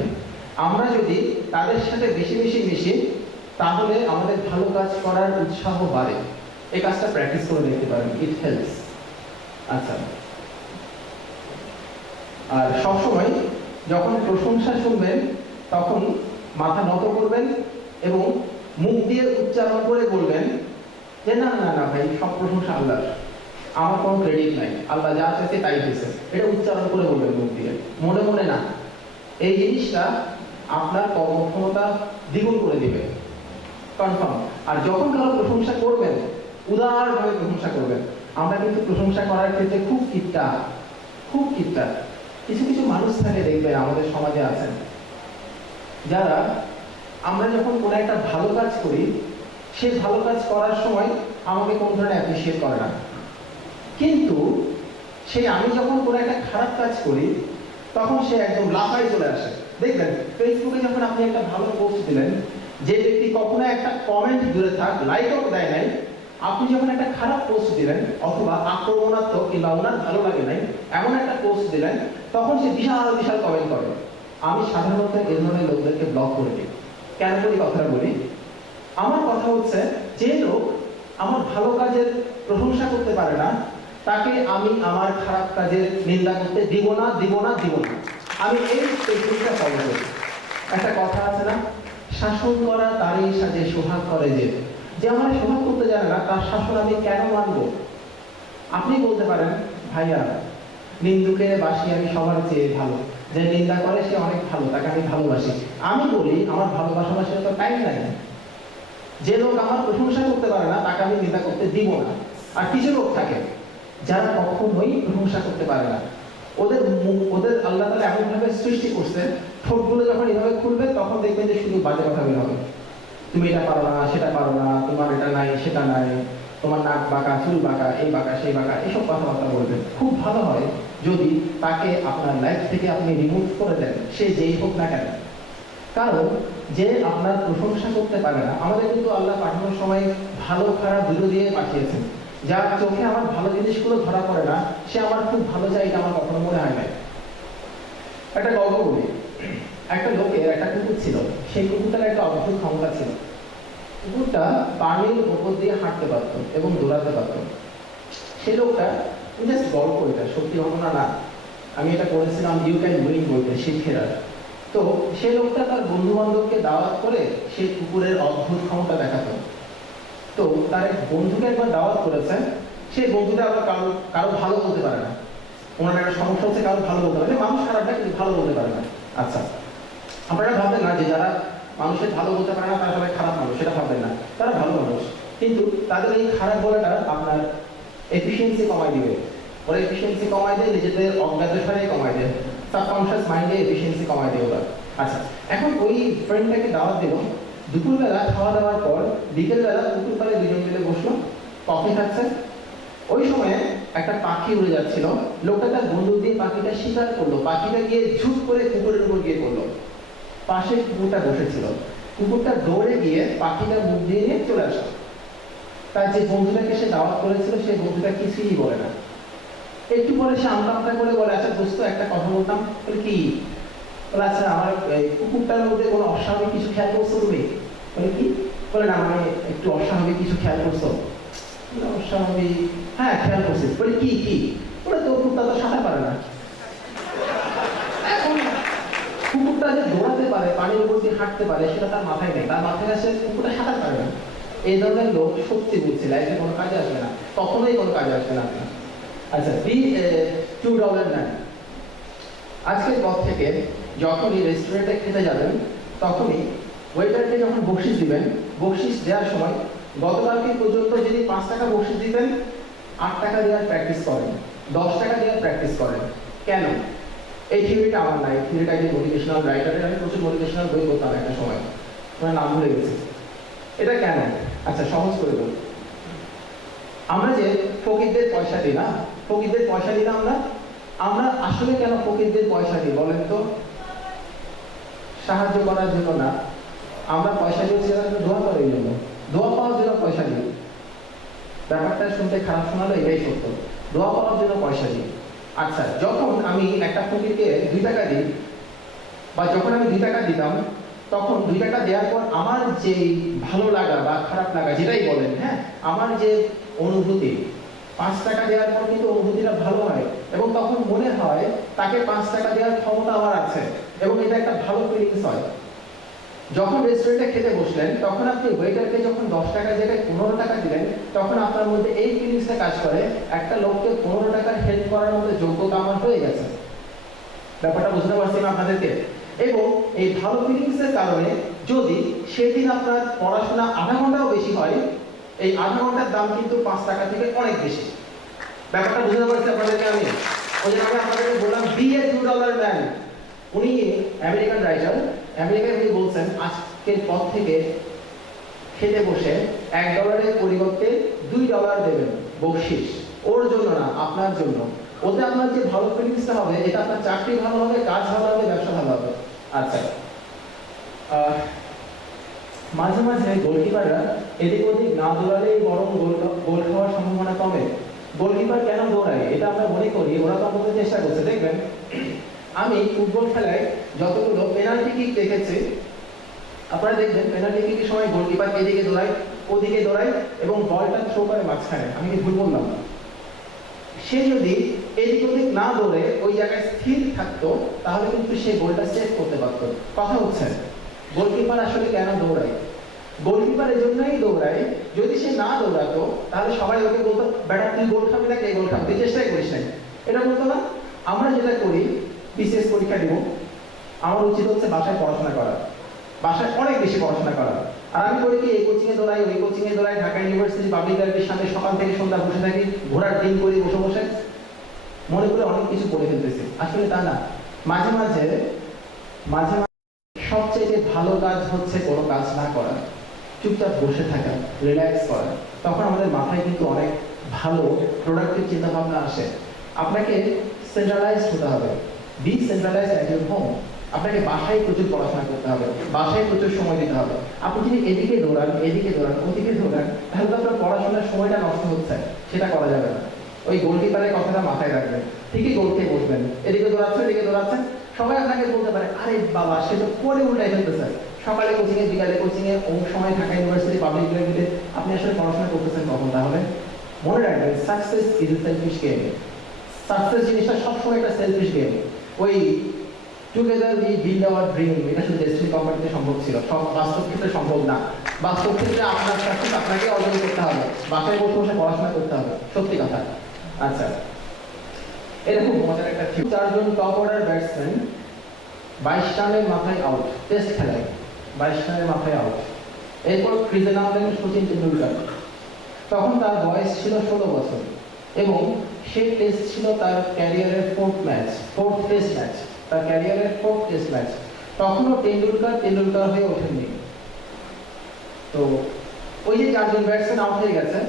আমরা যদি তাদের সাথে বেশি বেশি মিশি তাহলে আমাদের ভালো কাজ করার উৎসাহ বাড়ে। এই কাজটা প্র্যাকটিস করে দেখতে পারেন, ইট হেল্পস। আচ্ছা, আর সবসময় যখন প্রশংসা শুনবেন তখন মাথা নত করবেন এবং মুখ দিয়ে উচ্চারণ করে বলবেন যে না না না ভাই, সব প্রশংসা আল্লাহর, আমার কোনো ক্রেডিট নাই, আল্লাহ যা চাইছে তাই হয়েছে। এটা উচ্চারণ করে বলবেন মুখ দিয়ে, মনে মনে না। এই জিনিসটা আপনার কর্মক্ষমতা দ্বিগুণ করে দিবে, কনফার্ম। আর যখন কারো প্রশংসা করবেন উদারভাবে প্রশংসা করবেন। আমরা কিন্তু প্রশংসা করার ক্ষেত্রে খুব কিপটা, খুব কিপটা। কিছু কিছু মানুষ থাকে দেখবেন আমাদের সমাজে আছেন যারা আমরা যখন কোনো একটা ভালো কাজ করি সেই ভালো কাজ করার সময় আমাকে কোন ধরনের অ্যাপ্রিসিয়েট করে না, কিন্তু সেই আমি যখন কোনো একটা খারাপ কাজ করি তখন সে একদম লাফাই চলে আসে। দেখবেন ফেসবুকে যখন আপনি একটা ভালো পোস্ট দিলেন, যে ব্যক্তি কখনো একটা কমেন্ট দূরে থাক, লাইকও দেয় নাই, আপনি যখন একটা খারাপ পোস্ট দিলেন অথবা আক্রমণাত্মক কিংবা ওনার ভালো লাগে নাই এমন একটা পোস্ট দিলেন, তখন সে বিশাল বিশাল কমেন্ট করে। আমি সাধারণত এই ধরনের লোকদেরকে ব্লক করে দিই। কেন করি কথাটা বলি। আমার কথা হচ্ছে, যে লোক আমার ভালো কাজের প্রশংসা করতে পারে না তাকে আমি আমার খারাপ কাজের নিন্দা করতে দিব না, দিব না, দিব না। আমি এই টেকনিকটা ফলো করি। একটা কথা আছে না, শাসন করা তারই সাজে সোহাগ করে যে, যে আমার সোহাগ করতে জানে না তার শাসন আমি কেন মানবো? আপনি বলতে পারেন ভাইয়া নিন্দুকে বাসি আমি সবার চেয়ে ভালো, যে নিন্দা করে সে অনেক ভালো, তাকে আমি ভালোবাসি। আমি বলি আমার ভালোবাসার তো টাইম নাই। যে লোক আমার প্রশংসা করতে পারে না তাকে আমি নিন্দা করতে দিব না। আর কিছু লোক থাকে যারা কখনোই প্রশংসা করতে পারে না, ওদের আল্লাহ তাআলা এমন ভাবে সৃষ্টি করছে, ঠোঁটগুলো যখন এভাবে খুলবে তখন দেখবেন যে শুধু বাজে কথা বের হবে। তুমি এটা পারো না, সেটা পারো না, তোমার এটা নাই, সেটা নাই, তোমার নাক বাঁকা, চুল বাঁকা, এই বাঁকা, সেই বাঁকা, এইসব কথাবার্তা বলবেন। খুব ভালো হয় যদি তাকে আপনার লাইফ থেকে আপনি রিমুভ করে দেন, সে যেই হোক না কেন। কারণ যে আপনার প্রশংসা করতে পারে না, আমাদের কিন্তু আল্লাহ পাঠানোর সময় ভালো খারাপ দুটো দিয়ে পাঠিয়েছেন। যার চোখে আমার ভালো জিনিসগুলো ধরা পড়ে না, সে আমার খুব ভালো যায়, এটা আমার কখনো মনে হয় না। একটা গল্প বলি। একটা লোকের একটা কুকুর ছিল। সেই কুকুরটার একটা অদ্ভুত ক্ষমতা ছিল। কুকুরটা পানির উপর দিয়ে হাঁটতে পারত এবং দৌড়াতে পারত। সেই লোকটা, জাস্ট গল্প, এটা সত্যি ঘটনা না, আমি এটা করেছিলাম ইউ ক্যান উইন বইতে, শিক্ষেরা। তো সেই লোকটা তার বন্ধু বান্ধবকে দাওয়াত করে সেই কুকুরের অদ্ভুত ক্ষমতা দেখাতো। তো তার এক বন্ধুকে একবার দাওয়াত করেছে, সেই বন্ধুটা আবার কারো কারো ভালো বলতে পারে না। ওনার একটা সমস্যা হচ্ছে, কারো ভালো বলতে পারে না, মানুষ খারাপটা কিন্তু ভালো বলতে পারে না। আচ্ছা, আপনারা ভাববেন না যে যারা মানুষের ভালো বলতে পারে না তারা সবাই খারাপ মানুষ, সেটা ভাববেন না, তারা ভালো মানুষ। কিন্তু তাদের এই খারাপ বলাটা আপনার এফিসিয়েন্সি কমাই দিবে। ওরা এফিসিয়েন্সি কমাই দেয়, নিজেদের অজ্ঞাতসারে কমাই দেয়, সাবকনশিয়াস মাইন্ডে এফিসিয়েন্সি কমাই দেয় ওরা। আচ্ছা, এখন ওই ফ্রেন্ডটাকে দাওয়াত দিল। দুপুরবেলা খাওয়া দাওয়ার পর বিকেলবেলা পুকুর পাড়ে দুজন মিলে বসলো, কফি খাচ্ছে। ওই সময়ে একটা পাখি উড়ে যাচ্ছিল। লোকটা তার বন্দুক দিয়ে পাখিটা শিকার করলো। পাখিটা গিয়ে ঝুপ করে কুকুরের উপর গিয়ে পড়লো। পাশে কুকুরটা বসেছিল। কুকুরটা দৌড়ে গিয়ে পাখিটার মুখ দিয়ে নিয়ে চলে আসলো। তার যে বন্ধুটাকে সে দাওয়াত করেছিল, সেই বন্ধুটা কিছুই বলে না। একটু পরে সে আমতা আমতা করে বলে, আচ্ছা দোস্ত, একটা কথা বলতাম। বলে কি? বলে আচ্ছা, আমার কুকুরটার মধ্যে কোনো অস্বাভাবিক কিছু খেয়াল করছো তুমি? বলে কি? বলে না, মানে একটু অস্বাভাবিক কিছু খেয়াল করছো। অস্বাভাবিক? হ্যাঁ, খেয়াল করছি। বলে কি কি? বলে তো কুকুরটা তো সাঁতার পারে না। এখন কুকুরটা যে দৌড়াতে পারে, পানির উপর দিয়ে হাঁটতে পারে, সেটা তার মাথায় নেই। তার মাথায় আসে কুকুরটা সাঁতার পারে না। এই ধরনের লোক সত্যি বুঝছে, লাইফে কোনো কাজে আসবে না, কখনোই কোনো কাজে আসবে না আপনার। আচ্ছা, $2 নেন। আজকের পর থেকে যখনই রেস্টুরেন্টে খেতে যাবেন, তখনই ওয়েটারকে যখন বকশিস দিবেন, বকশিস দেওয়ার সময় গতকালকে পর্যন্ত যদি 5 টাকা বকশিস দিতেন, 8 টাকা দেওয়ার প্র্যাকটিস করেন, 10 টাকা দেওয়ার প্র্যাকটিস করেন। কেন? এই থিওরিটা আমার নাই, থিওরিটা একজন মোটিভেশনাল রাইটারের। আমি প্রচুর মোটিভেশনাল বই পড়তাম একটা সময়, আমার নাম ভুলে গেছে। এটা কেন? আচ্ছা, সহজ করে বলি। আমরা যে ফকিরদের পয়সা দিই না, ফকিরদের পয়সা দিই না আমরা, আমরা আসলে কেন ফকিরদের পয়সা দিই বলেন তো? সাহায্য করার জন্য না, আমরা পয়সা দিচ্ছি দোয়া করার জন্য, দোয়া পাওয়ার জন্য পয়সা দিই। ব্যাপারটা শুনতে খারাপ শোনালো, এটাই সত্য। দোয়া পাওয়ার জন্য পয়সা দিই। আচ্ছা, যখন আমি একটা ফকিরকে 2 টাকা দিই, বা যখন আমি 2 টাকা দিতাম, তখন 2 টাকা দেওয়ার পর আমার যে ভালো লাগা বা খারাপ লাগা, যেটাই বলেন, হ্যাঁ, আমার যে অনুভূতি, 5 টাকা দেওয়ার পর কিন্তু অনুভূতিটা ভালো হয়, এবং তখন মনে হয় তাকে 5 টাকা দেওয়ার ক্ষমতা আমার আছে, এবং এটা একটা ভালো ফিলিংস হয়। যখন রেস্টুরেন্টে খেতে বসলেন, তখন আপনি ওয়েটারকে যখন 10 টাকার জায়গায় 15 টাকা দিলেন, তখন আপনার মধ্যে এই ফিলিংসটা কাজ করে, একটা লোককে 15 টাকার হেল্প করার মধ্যে যোগ্যতা আমার হয়ে গেছে। ব্যাপারটা বুঝতে পারছি না আপনাদেরকে? এবং এই ভালো ফিলিংসের কারণে যদি সেদিন আপনার পড়াশোনা আধা ঘন্টাও বেশি হয়, এই আধা ঘন্টার দাম কিন্তু 5 টাকা থেকে অনেক বেশি। ব্যাপারটা বুঝতে পারছি আপনাদেরকে? আমি ওই যে আমি আপনাদেরকে বললাম, বি এ $2 ম্যান। উনি আমেরিকান রাইটার, আমেরিকায় উনি বলছেন আজকের পর থেকে খেতে বসে $1 পরিবর্তে $2 দেবেন বকশিস, ওর জন্য না, আপনার জন্য। ওতে আপনার যে ভালো ফিলিংসটা হবে, এটা আপনার চাকরি ভালো হবে, কাজ ভালো হবে, ব্যবসা ভালো হবে। আচ্ছা, মাঝে মাঝে গোলকিপাররা এদিক ওদিক না দৌড়ালেই বরং গোল খাওয়ার সম্ভাবনা কমে। গোলকিপার কেন দৌড়ায় এটা আমরা মনে করি, ওরা তো আমাদের চেষ্টা করছে। দেখবেন, আমি ফুটবল খেলায় যতগুলো পেনাল্টি কিক দেখেছি, আপনারা দেখবেন পেনাল্টি কিকের সময় গোলকিপার এদিকে দৌড়ায়, ওদিকে দৌড়ায়, এবং বলটা থ্রো করে মাঝখানে। আমি কি ভুল বললাম? সে যদি এদিক ওদিক না দৌড়ে ওই জায়গায় স্থির থাকতো, তাহলে কিন্তু সে গোলটা সেভ করতে পারতো। কথা হচ্ছে, গোলকিপার আসলে কেন দৌড়ায়? গোলকিপার এজন্যই দৌড়ায়, যদি সে না দৌড়াতো তাহলে সবাই ওকে বলতো, বেটা তুই গোল খাবি না, কে গোল খাবি, তুই চেষ্টাই করিস নাই, এটা বলতো না? আমরা যেটা করি, বিসিএস পরীক্ষা দিব, আমার উচিত হচ্ছে বাসায় পড়াশোনা করা, বাসায় অনেক বেশি পড়াশোনা করা। আর আমি করি কি, এই কোচিংয়ে দৌড়াই, ওই কোচিংয়ে দৌড়াই, ঢাকা ইউনিভার্সিটি পাবলিক লাইব্রেরির সামনে সকাল থেকে সন্ধ্যা বসে থাকি, ঘোড়ার ডিম করি বসে বসে, মনে করে অনেক কিছু করে ফেলতেছি। আসলে তা না। মাঝে মাঝে মাঝে সবচেয়ে ভালো কাজ হচ্ছে কোনো কাজ না করা, চুপচাপ বসে থাকা, রিল্যাক্স করা। তখন আমাদের মাথায় কিন্তু অনেক ভালো প্রোডাক্টিভ চিন্তা ভাবনা আসে। আপনাকে সেন্ট্রালাইজড হতে হবে। Be centralised at your home. আপনাকে বাসায় প্রচুর পড়াশোনা করতে হবে, বাসায় প্রচুর সময় দিতে হবে। আপনি যদি এদিকে দৌড়ান, এদিকে দৌড়ান, ওদিকে দৌড়ান, তাহলে তো আপনার পড়াশোনার সময়টা নষ্ট হচ্ছে, সেটা করা যাবে না। ওই গোলকিপারের কথাটা মাথায় রাখবেন, ঠিকই গোলকে বসবেন, এদিকে দৌড়াচ্ছেন, এদিকে দৌড়াচ্ছেন, সবাই আপনাকে বলতে পারে আরে বাবা সে তো পরে উল্টাই ফেলতেছে। সকালে কোচিংয়ে, বিকালে কোচিংয়ে, অমুক সময় ঢাকা ইউনিভার্সিটি পাবলিক ইউনিভার্সিটিতে আপনি আসলে পড়াশোনা করতেছেন কখন? তাহলে মনে রাখবেন, success is a selfish game. Success জিনিসটা সবসময় একটা সেলফিশ গেম। ওই together we build our dream, এটা শুধু ডেস্টিনি কোম্পানিতে সম্ভব ছিল, সব বাস্তব ক্ষেত্রে সম্ভব না। বাস্তব ক্ষেত্রে আপনার সাকসেস আপনাকে অর্জন করতে হবে, বাসায় বসে বসে পড়াশোনা করতে হবে, সত্যি কথা। আচ্ছা, এটা খুব মজার একটা থিওরি। 4 জন টপ অর্ডার ব্যাটসম্যান 22 রানের মাথায় আউট, টেস্ট খেলায় 22 রানের মাথায় আউট। এরপর ক্রিজে নামলেন সচিন তেন্ডুলকার। তখন তার বয়স ছিল 16 বছর এবং সে টেস্ট ছিল তার ক্যারিয়ারের 4th টেস্ট ম্যাচ, তার ক্যারিয়ারের 4th টেস্ট ম্যাচ। তখনও তেন্ডুলকার হয়ে ওঠেননি। তো ওই যে 4 জন ব্যাটসম্যান আউট হয়ে গেছে,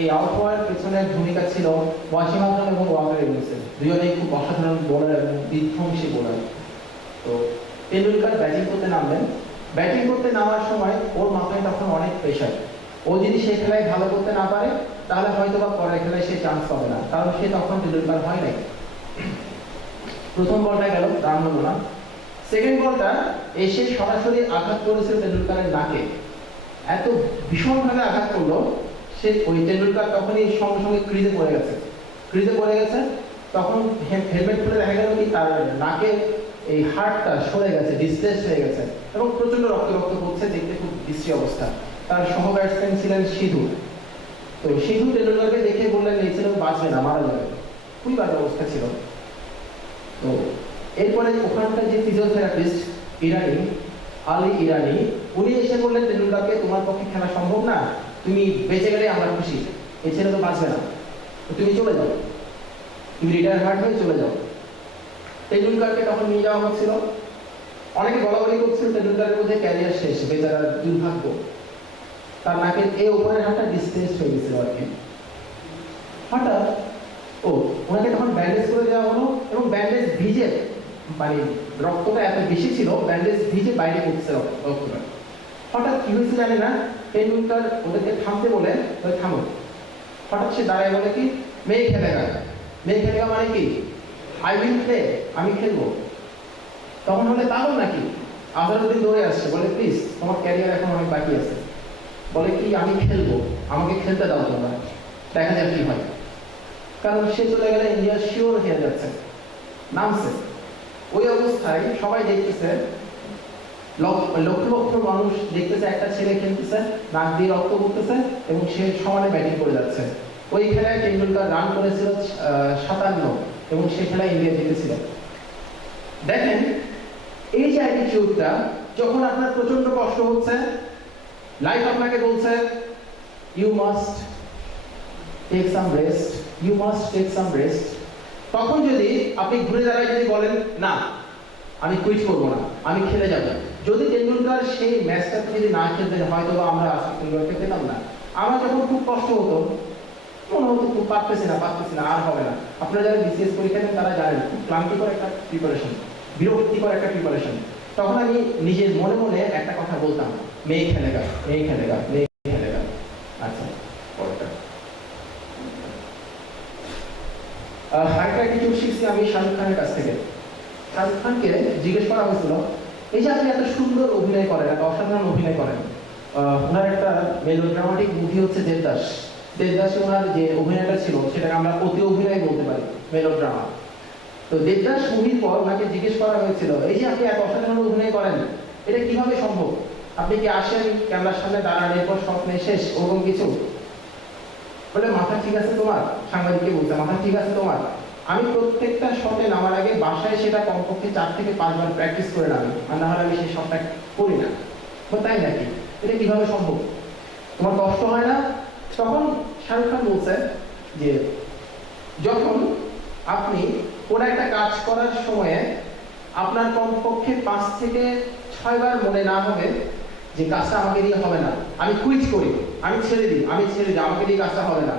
এই আউট হওয়ার পেছনে ভূমিকা ছিল ওয়াসিম আকরাম এবং ওয়াকার ইউনিসের, দুজনেই খুব অসাধারণ বোলার এবং বিধ্বংসী বোলার। তো তেন্ডুলকার ব্যাটিং করতে নামলেন। ব্যাটিং করতে নামার সময় ওর মাথায় তখন অনেক প্রেশার। ও যদি সে খেলায় ভালো করতে না পারে তাহলে হয়তো বা পরের খেলায় সে চান্স পাবে না, কারণ সে তখন তেন্ডুলকার হয় নাই। প্রথম বলটা গেল, রান হলো না। সেকেন্ড বলটা এসে সরাসরি আঘাত করেছে তেন্ডুলকারের নাকে, এত ভীষণভাবে আঘাত করলো সে, ওই তেন্ডুলকার তখনই সঙ্গে সঙ্গে ক্রিজে পড়ে গেছে। তখন হেলমেট খুলে দেখা গেল কি তার নাকে এই হাড়টা সরে গেছে, ডিসপ্লেসড হয়ে গেছে এবং প্রচন্ড রক্ত পড়ছে, দেখতে খুব বিশ্রী অবস্থা। তার সহ ব্যাটসম্যান ছিলেন সিধু। তো সিধু তেন্ডুলকারকে দেখে বললেন এই ছেলে বাঁচবে না, মারা যাবে, খুবই বাজে অবস্থা ছিল। তো এরপরে ওখানকার যে ফিজিওথেরাপিস্ট আলী ইরানি, উনি এসে বললেন তেন্ডুলকারকে তোমার পক্ষে খেলা সম্ভব না, তুমি বেঁচে গেলে আমরা খুশি, এই ছেলে তো বাঁচবে না, তুমি চলে যাও, তুমি রিটায়ার হয়ে চলে যাও। তেন্ডুলকারকে তখন নিয়ে যাওয়া হচ্ছিল। অনেকে বলাবলি করছিল তেন্ডুলকারের মধ্যে ক্যারিয়ার শেষ, বেচারা দুর্ভাগ্য, তার নাকের এই উপরের হাতটা ডিসপ্লেসড হয়ে গেছিল আর কি। হঠাৎ ওনাকে তখন ব্যান্ডেজ করে দেওয়া হলো এবং ব্যান্ডেজ ভিজে, মানে রক্তটা এত বেশি ছিল, ব্যান্ডেজ ভিজে বাইরে পড়ছে রক্তটা। হঠাৎ কি হয়েছে জানি না, তেন্ডুলকার ওদেরকে থামতে বলে থামো। হঠাৎ সে দাঁড়ায় বলে কি মেয়ে খেলেগা মানে কি আই উইল প্লে, আমি খেলবো। তখন হলে পাগল নাকি, আজহারউদ্দিন দৌড়ে আসছে, বলে প্লিজ তোমার ক্যারিয়ার এখন অনেক বাকি আছে। বলে কি আমি খেলবো, আমাকে খেলতে দাও তোমরা, দেখা যাক কি হয়। কারণ সে চলে গেলে ইন্ডিয়া শিওর হয়ে যাচ্ছে, নামছে। ওই অবস্থায় সবাই দেখতেছে, লক্ষ মানুষ দেখতেছে একটা ছেলে খেলতেছে, নাক দিয়ে রক্ত পড়তেছে এবং সে সমানে ব্যাটিং করে যাচ্ছে। ওই খেলায় তেন্ডুলকার রান করেছিল 57 এবং সে খেলায় ইন্ডিয়া জিতেছিল। দেখেন এই যে অ্যাটিটিউডটা, যখন আপনার প্রচন্ড কষ্ট হচ্ছে, লাইফ আপনাকে বলছে you must take some rest, তখন যদি আপনি ঘুরে দাঁড়ায় যদি বলেন না আমি কুইট করবো না, আমি খেলে যাবো, যদি তেন্ডুলকার সেই ম্যাচটা যদি না খেলতেন হয়তো আমরা আজকে তেন্ডুলকারকে পেতাম না। আমার যখন খুব কষ্ট হতো, মনে হতো খুব পারতেছি না, আর হবে না। আপনারা যারা বিসিএস পরীক্ষা দেন তারা জানেন খুব ক্লান্তিকর একটা প্রিপারেশন, বিরক্তিকর একটা প্রিপারেশন। তখন আমি নিজের মনে মনে একটা কথা বলতাম, মেয়ে খেলেগা। আচ্ছা, পরেরটা আরেকটা কিছু শিখছি আমি শাহরুখ খানের কাছ থেকে। শাহরুখ খানকে জিজ্ঞেস করা হয়েছিল, এই যে আপনি এত সুন্দর অভিনয় করেন, এত অসাধারণ অভিনয় করেন, ওনার একটা মেলোড্রামাটিক মুভি হচ্ছে দেবদাসে ওনার যে অভিনয়টা ছিল সেটাকে আমরা অতি অভিনয় বলতে পারি, মেলোড্রামা। তো দেবদাস মুভির পর ওনাকে জিজ্ঞেস করা হয়েছিল, এই যে আপনি এত অসাধারণ অভিনয় করেন, এটা কিভাবে সম্ভব? আপনি কি আসেন ক্যামেরার সামনে দাঁড়ান, এরপর স্বপ্নে শেষ, ওরকম কিছু? বলে মাথা ঠিক আছে তোমার? সাংবাদিককে বলতে, মাথা ঠিক আছে তোমার? আমি প্রত্যেকটা শটে নামার আগে বাসায় সেটা কমপক্ষে 4 থেকে 5 বার প্র্যাকটিস করে নামি, আর না হলে আমি সেই শটটা করি না। তাই নাকি, এটা কিভাবে সম্ভব? তোমার কষ্ট হয় না? তখন শাহরুখ খান বলছে যে যখন আপনি কোনো একটা কাজ করার সময়ে আপনার কমপক্ষে 5 থেকে 6 বার মনে না হবে যে কাজটা আমাকে দিয়ে হবে না, আমি কুইট করি, আমি ছেড়ে দিই, আমাকে দিয়ে কাজটা হবে না,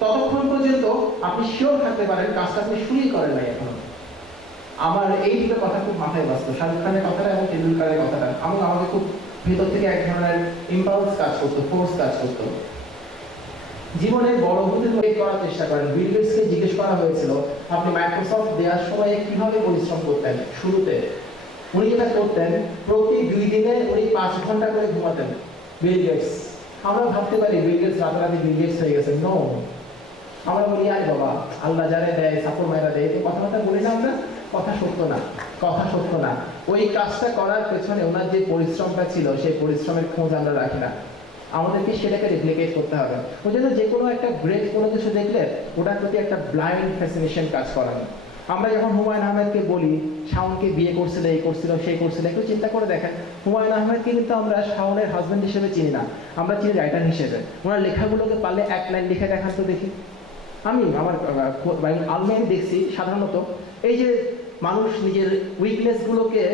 ততক্ষণ পর্যন্ত আপনি শিওর থাকতে পারেন কাজটা আপনি শুরুই করেন নাই এখনো। আমার এই দুটো কথা খুব মাথায় বাজতো, শাহরুখ খানের কথাটা এবং টেন্ডুলকারের কথাটা। আমাকে খুব ভেতর থেকে এক ধরনের ইম্পালস কাজ করতো, ফোর্স কাজ করতো। জীবনে বড় হতে করার চেষ্টা করেন। বিল গেটসকে জিজ্ঞেস করা হয়েছিল আপনি মাইক্রোসফট দেওয়ার সময় কিভাবে পরিশ্রম করতেন। শুরুতে উনি যেটা করতেন, প্রতি 2 দিনে উনি 5 ঘন্টা করে ঘুমাতেন। বিল গেটস, আমরা ভাবতে পারি বিল গেটস রাতারাতি বিল গেটস হয়ে গেছে। নো, আমরা বলি আরে বাবা আল্লাহ যারে দেয় সাপোর্ট মায়েরা দেয়, এই কথাবার্তা বলি না আমরা। কথা সত্য না, কথা সত্য না। ওই কাজটা করার পেছনে ওনার যে পরিশ্রমটা ছিল, সেই পরিশ্রমের খোঁজ আমরা রাখি না। আমাদেরকে সেটাকে রেপ্লিকেট করতে হবে। ওই জন্য যে কোনো একটা গ্রেট কোনো কিছু দেখলে ওটার প্রতি একটা ব্লাইন্ড ফ্যাসিনেশন কাজ করানো। আমরা যখন হুমায়ুন আহমেদকে বলি শাওনকে বিয়ে করছিল, এই করছিল, সেই করছিল, একটু চিন্তা করে দেখেন, হুমায়ুন আহমেদকে কিন্তু আমরা শাওনের হাজবেন্ড হিসেবে চিনি না, আমরা চিনি রাইটার হিসেবে। ওনার লেখাগুলোকে পারলে 1 লাইন লিখে দেখান তো দেখি। আমি আমার আলমারি দেখছি সাধারণত এই যে মানুষ নিজের উইকনেসগুলোকে,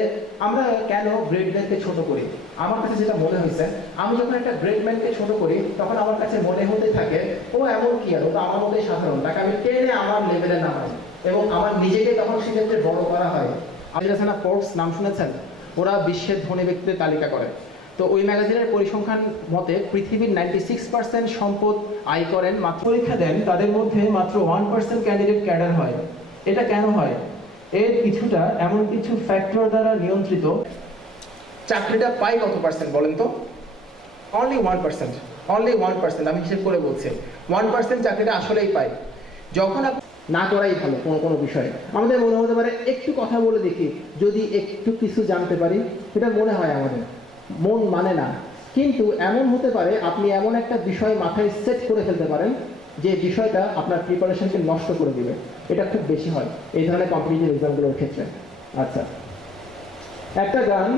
আমরা কেন গ্রেটম্যানকে ছোট করি। আমার কাছে যেটা মনে হয়েছে, আমি যখন একটা গ্রেটম্যানকে ছোট করি তখন আমার কাছে মনে হতে থাকে ও এমন কি আর, ও তো আমার মতোই সাধারণ, তাকে আমি টেনে আমার লেভেলে নামাই এবং আমার নিজেকে তখন সেক্ষেত্রে বড় করা হয়। আলিরাসানা ফোর্বস নাম শুনেছেন? ওরা বিশ্বের ধনী ব্যক্তিদের তালিকা করে। তো ওই ম্যাগাজিনের পরিসংখ্যান মতে পৃথিবীর 96% সম্পদ আয় করেন মাত্র পরীক্ষা দেন, তাদের মধ্যে মাত্র 1% ক্যান্ডিডেট ক্যাডার হয়। এটা কেন হয়? এর কিছুটা এমন কিছু ফ্যাক্টর দ্বারা নিয়ন্ত্রিত। চাকরিটা পাই কত পার্সেন্ট বলেন তো? Only 1%, only 1%। আমি হিসেব করে বলছি 1% চাকরিটা আসলেই পাই। যখন না করাই ভালো কোনো বিষয়ে। আমাদের মনে হতে পারে একটু কথা বলে দেখি, যদি একটু কিছু জানতে পারি, এটা মনে হয় আমাদের, মন মানে না। কিন্তু এমন হতে পারে আপনি এমন একটা বিষয় মাথায় সেট করে ফেলতে পারেন যে বিষয়টা আপনার প্রিপারেশনকে নষ্ট করে দিবে। এটা খুব বেশি হয় এই ধরনের কম্পিটিটিভ এক্সামগুলোর ক্ষেত্রে। আচ্ছা, একটা গান,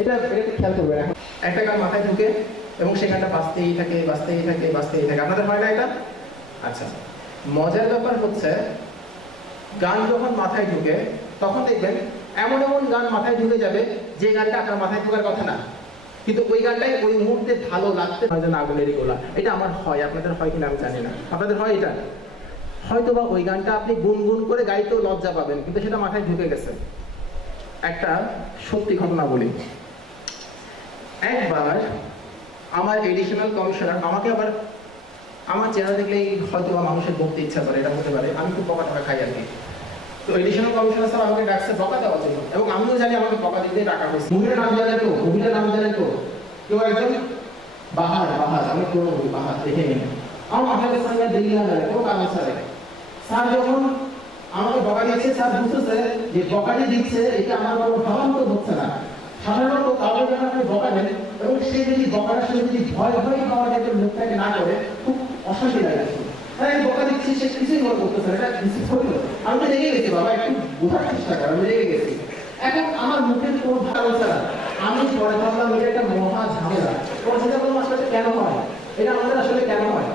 এটা খেয়াল করবেন, এখন একটা গান মাথায় ঢুকে এবং সে গানটা বাজতেই থাকে, বাজতেই থাকে, বাজতেই থাকে। আপনাদের হয় না এটা? আচ্ছা, মজার ব্যাপার হচ্ছে গান যখন মাথায় ঢুকে তখন দেখবেন এমন এমন গান মাথায় ঢুকে যাবে যে গানটা আপনার মাথায় ঢোকার কথা না, কিন্তু ওই গানটাই ওই মুহূর্তে ভালো লাগতে হয়। যে আগুনেরই গোলা, এটা আমার হয়, আপনাদের হয় কিনা আমি জানি না। আপনাদের হয় এটা? হয়তো বা ওই গানটা আপনি গুনগুন করে গাইতেও লজ্জা পাবেন, কিন্তু সেটা মাথায় ঢুকে গেছে। একটা সত্যি ঘটনা বলি। একবার আমার এডিশনাল কমিশনার আমাকে, আবার আমার চেহারা দেখলেই হয়তো মানুষের বলতে ইচ্ছা করে, এটা হতে পারে, আমি খুব বকা টাকা খাই আর কি। তো এডিশনাল কমিশনার স্যার আমাকে ডাকছে বকা দেওয়ার জন্য, এবং আমিও জানি আমাকে বকা দিতে টাকা হয়েছে। মুভিটার নাম জানেন তো? মুভিটার নাম জানেন তো? কেউ একজন? বাহার, বাহার, আমি পুরো বলি বাহার, দেখে নিন। আমার মাথায় সঙ্গে দিল্লি না যায় কোনো কারণ স্যার। স্যার যখন আমাকে বকা দিচ্ছে, স্যার বুঝতেছে যে বকাটি দিচ্ছে এটা আমার কোনো ভাবার মতো হচ্ছে না। সাধারণত কাউকে যখন আপনি বকা দেন এবং সে যদি বকাটার সাথে যদি ভয় ভয় পাওয়ার একটা মুখটাকে না করে, খুব অশান্তি লাগে। হ্যাঁ, বকা দিচ্ছি, সে কিছুই মনে করতেছে না, এটা কিছু হইল। আমি তো রেগে গেছি, বাবা একটু বোঝার চেষ্টা কর, আমি রেগে গেছি। এখন আমার মুখের কোনো ভালো ছাড়া আমি পরে ভাবলাম এটা একটা মহা ঝামেলা। কোনো চিন্তা করলাম আসলে কেন হয় এটা, আমাদের আসলে কেন হয়?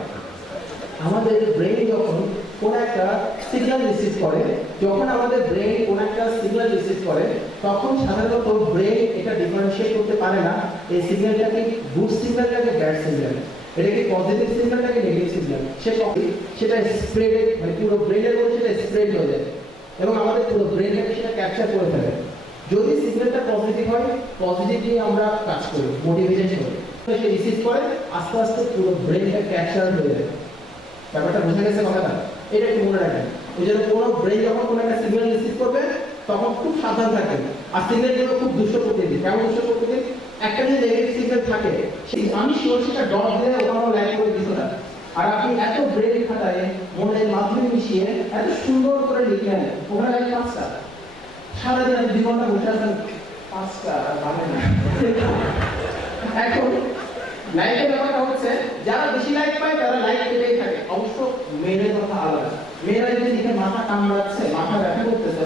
আমাদের ব্রেন যখন কোন একটা সিগন্যাল রিসিভ করে, যখন আমাদের ব্রেন কোন একটা সিগন্যাল রিসিভ করে, তখন সাধারণত ব্রেন এটা ডিফারেন্সিয়েট করতে পারে না এই সিগন্যালটাকে গুড সিগন্যাল নাকি ব্যাড সিগন্যাল, এটা কি পজিটিভ সিগন্যাল নাকি নেগেটিভ সিগন্যাল। সেটা স্প্রেড, মানে পুরো ব্রেনের মধ্যে সেটা স্প্রেড হয়ে যায় এবং আমাদের পুরো ব্রেনটাকে সেটা ক্যাপচার করে ফেলে। যদি সিগন্যালটা পজিটিভ হয়, পজিটিভ নিয়ে আমরা কাজ করি, মোটিভেশন করি, সে রিসিভ করে, আস্তে আস্তে পুরো ব্রেনটা ক্যাপচার হয়ে যায়। ব্যাপারটা বোঝা গেছে কথাটা? এটা একটু মনে রাখবেন। ওই জন্য কোনো ব্রেন যখন কোনো একটা সিগন্যাল রিসিভ করবে তখন খুব সাবধান থাকবেন। আর সিগন্যালগুলো খুব দুষ্ট প্রকৃতির। কেমন দুষ্ট প্রকৃতির? একটা যদি নেগেটিভ সিগন্যাল থাকে, আমি শিওর সেটা ডট দিয়ে ওখানে লাইন করে দিত না। আর আপনি এত ব্রেন খাটায় মনের মাধ্যমে মিশিয়ে এত সুন্দর করে লিখলেন, ওখানে লাগে 5টা। সারাদিন আপনি 2 ঘন্টা বসে আছেন, 5টা আর মানে না। এখন লাইকের ব্যাপারটা হচ্ছে, যারা বেশি লাইক পায় তারা লাইক পেতেই থাকে। অবশ্য মেয়েদের কথা আলাদা। মেয়েরা যদি দেখে মাথা কামড়াচ্ছে, মাথা ব্যথা করতেছে,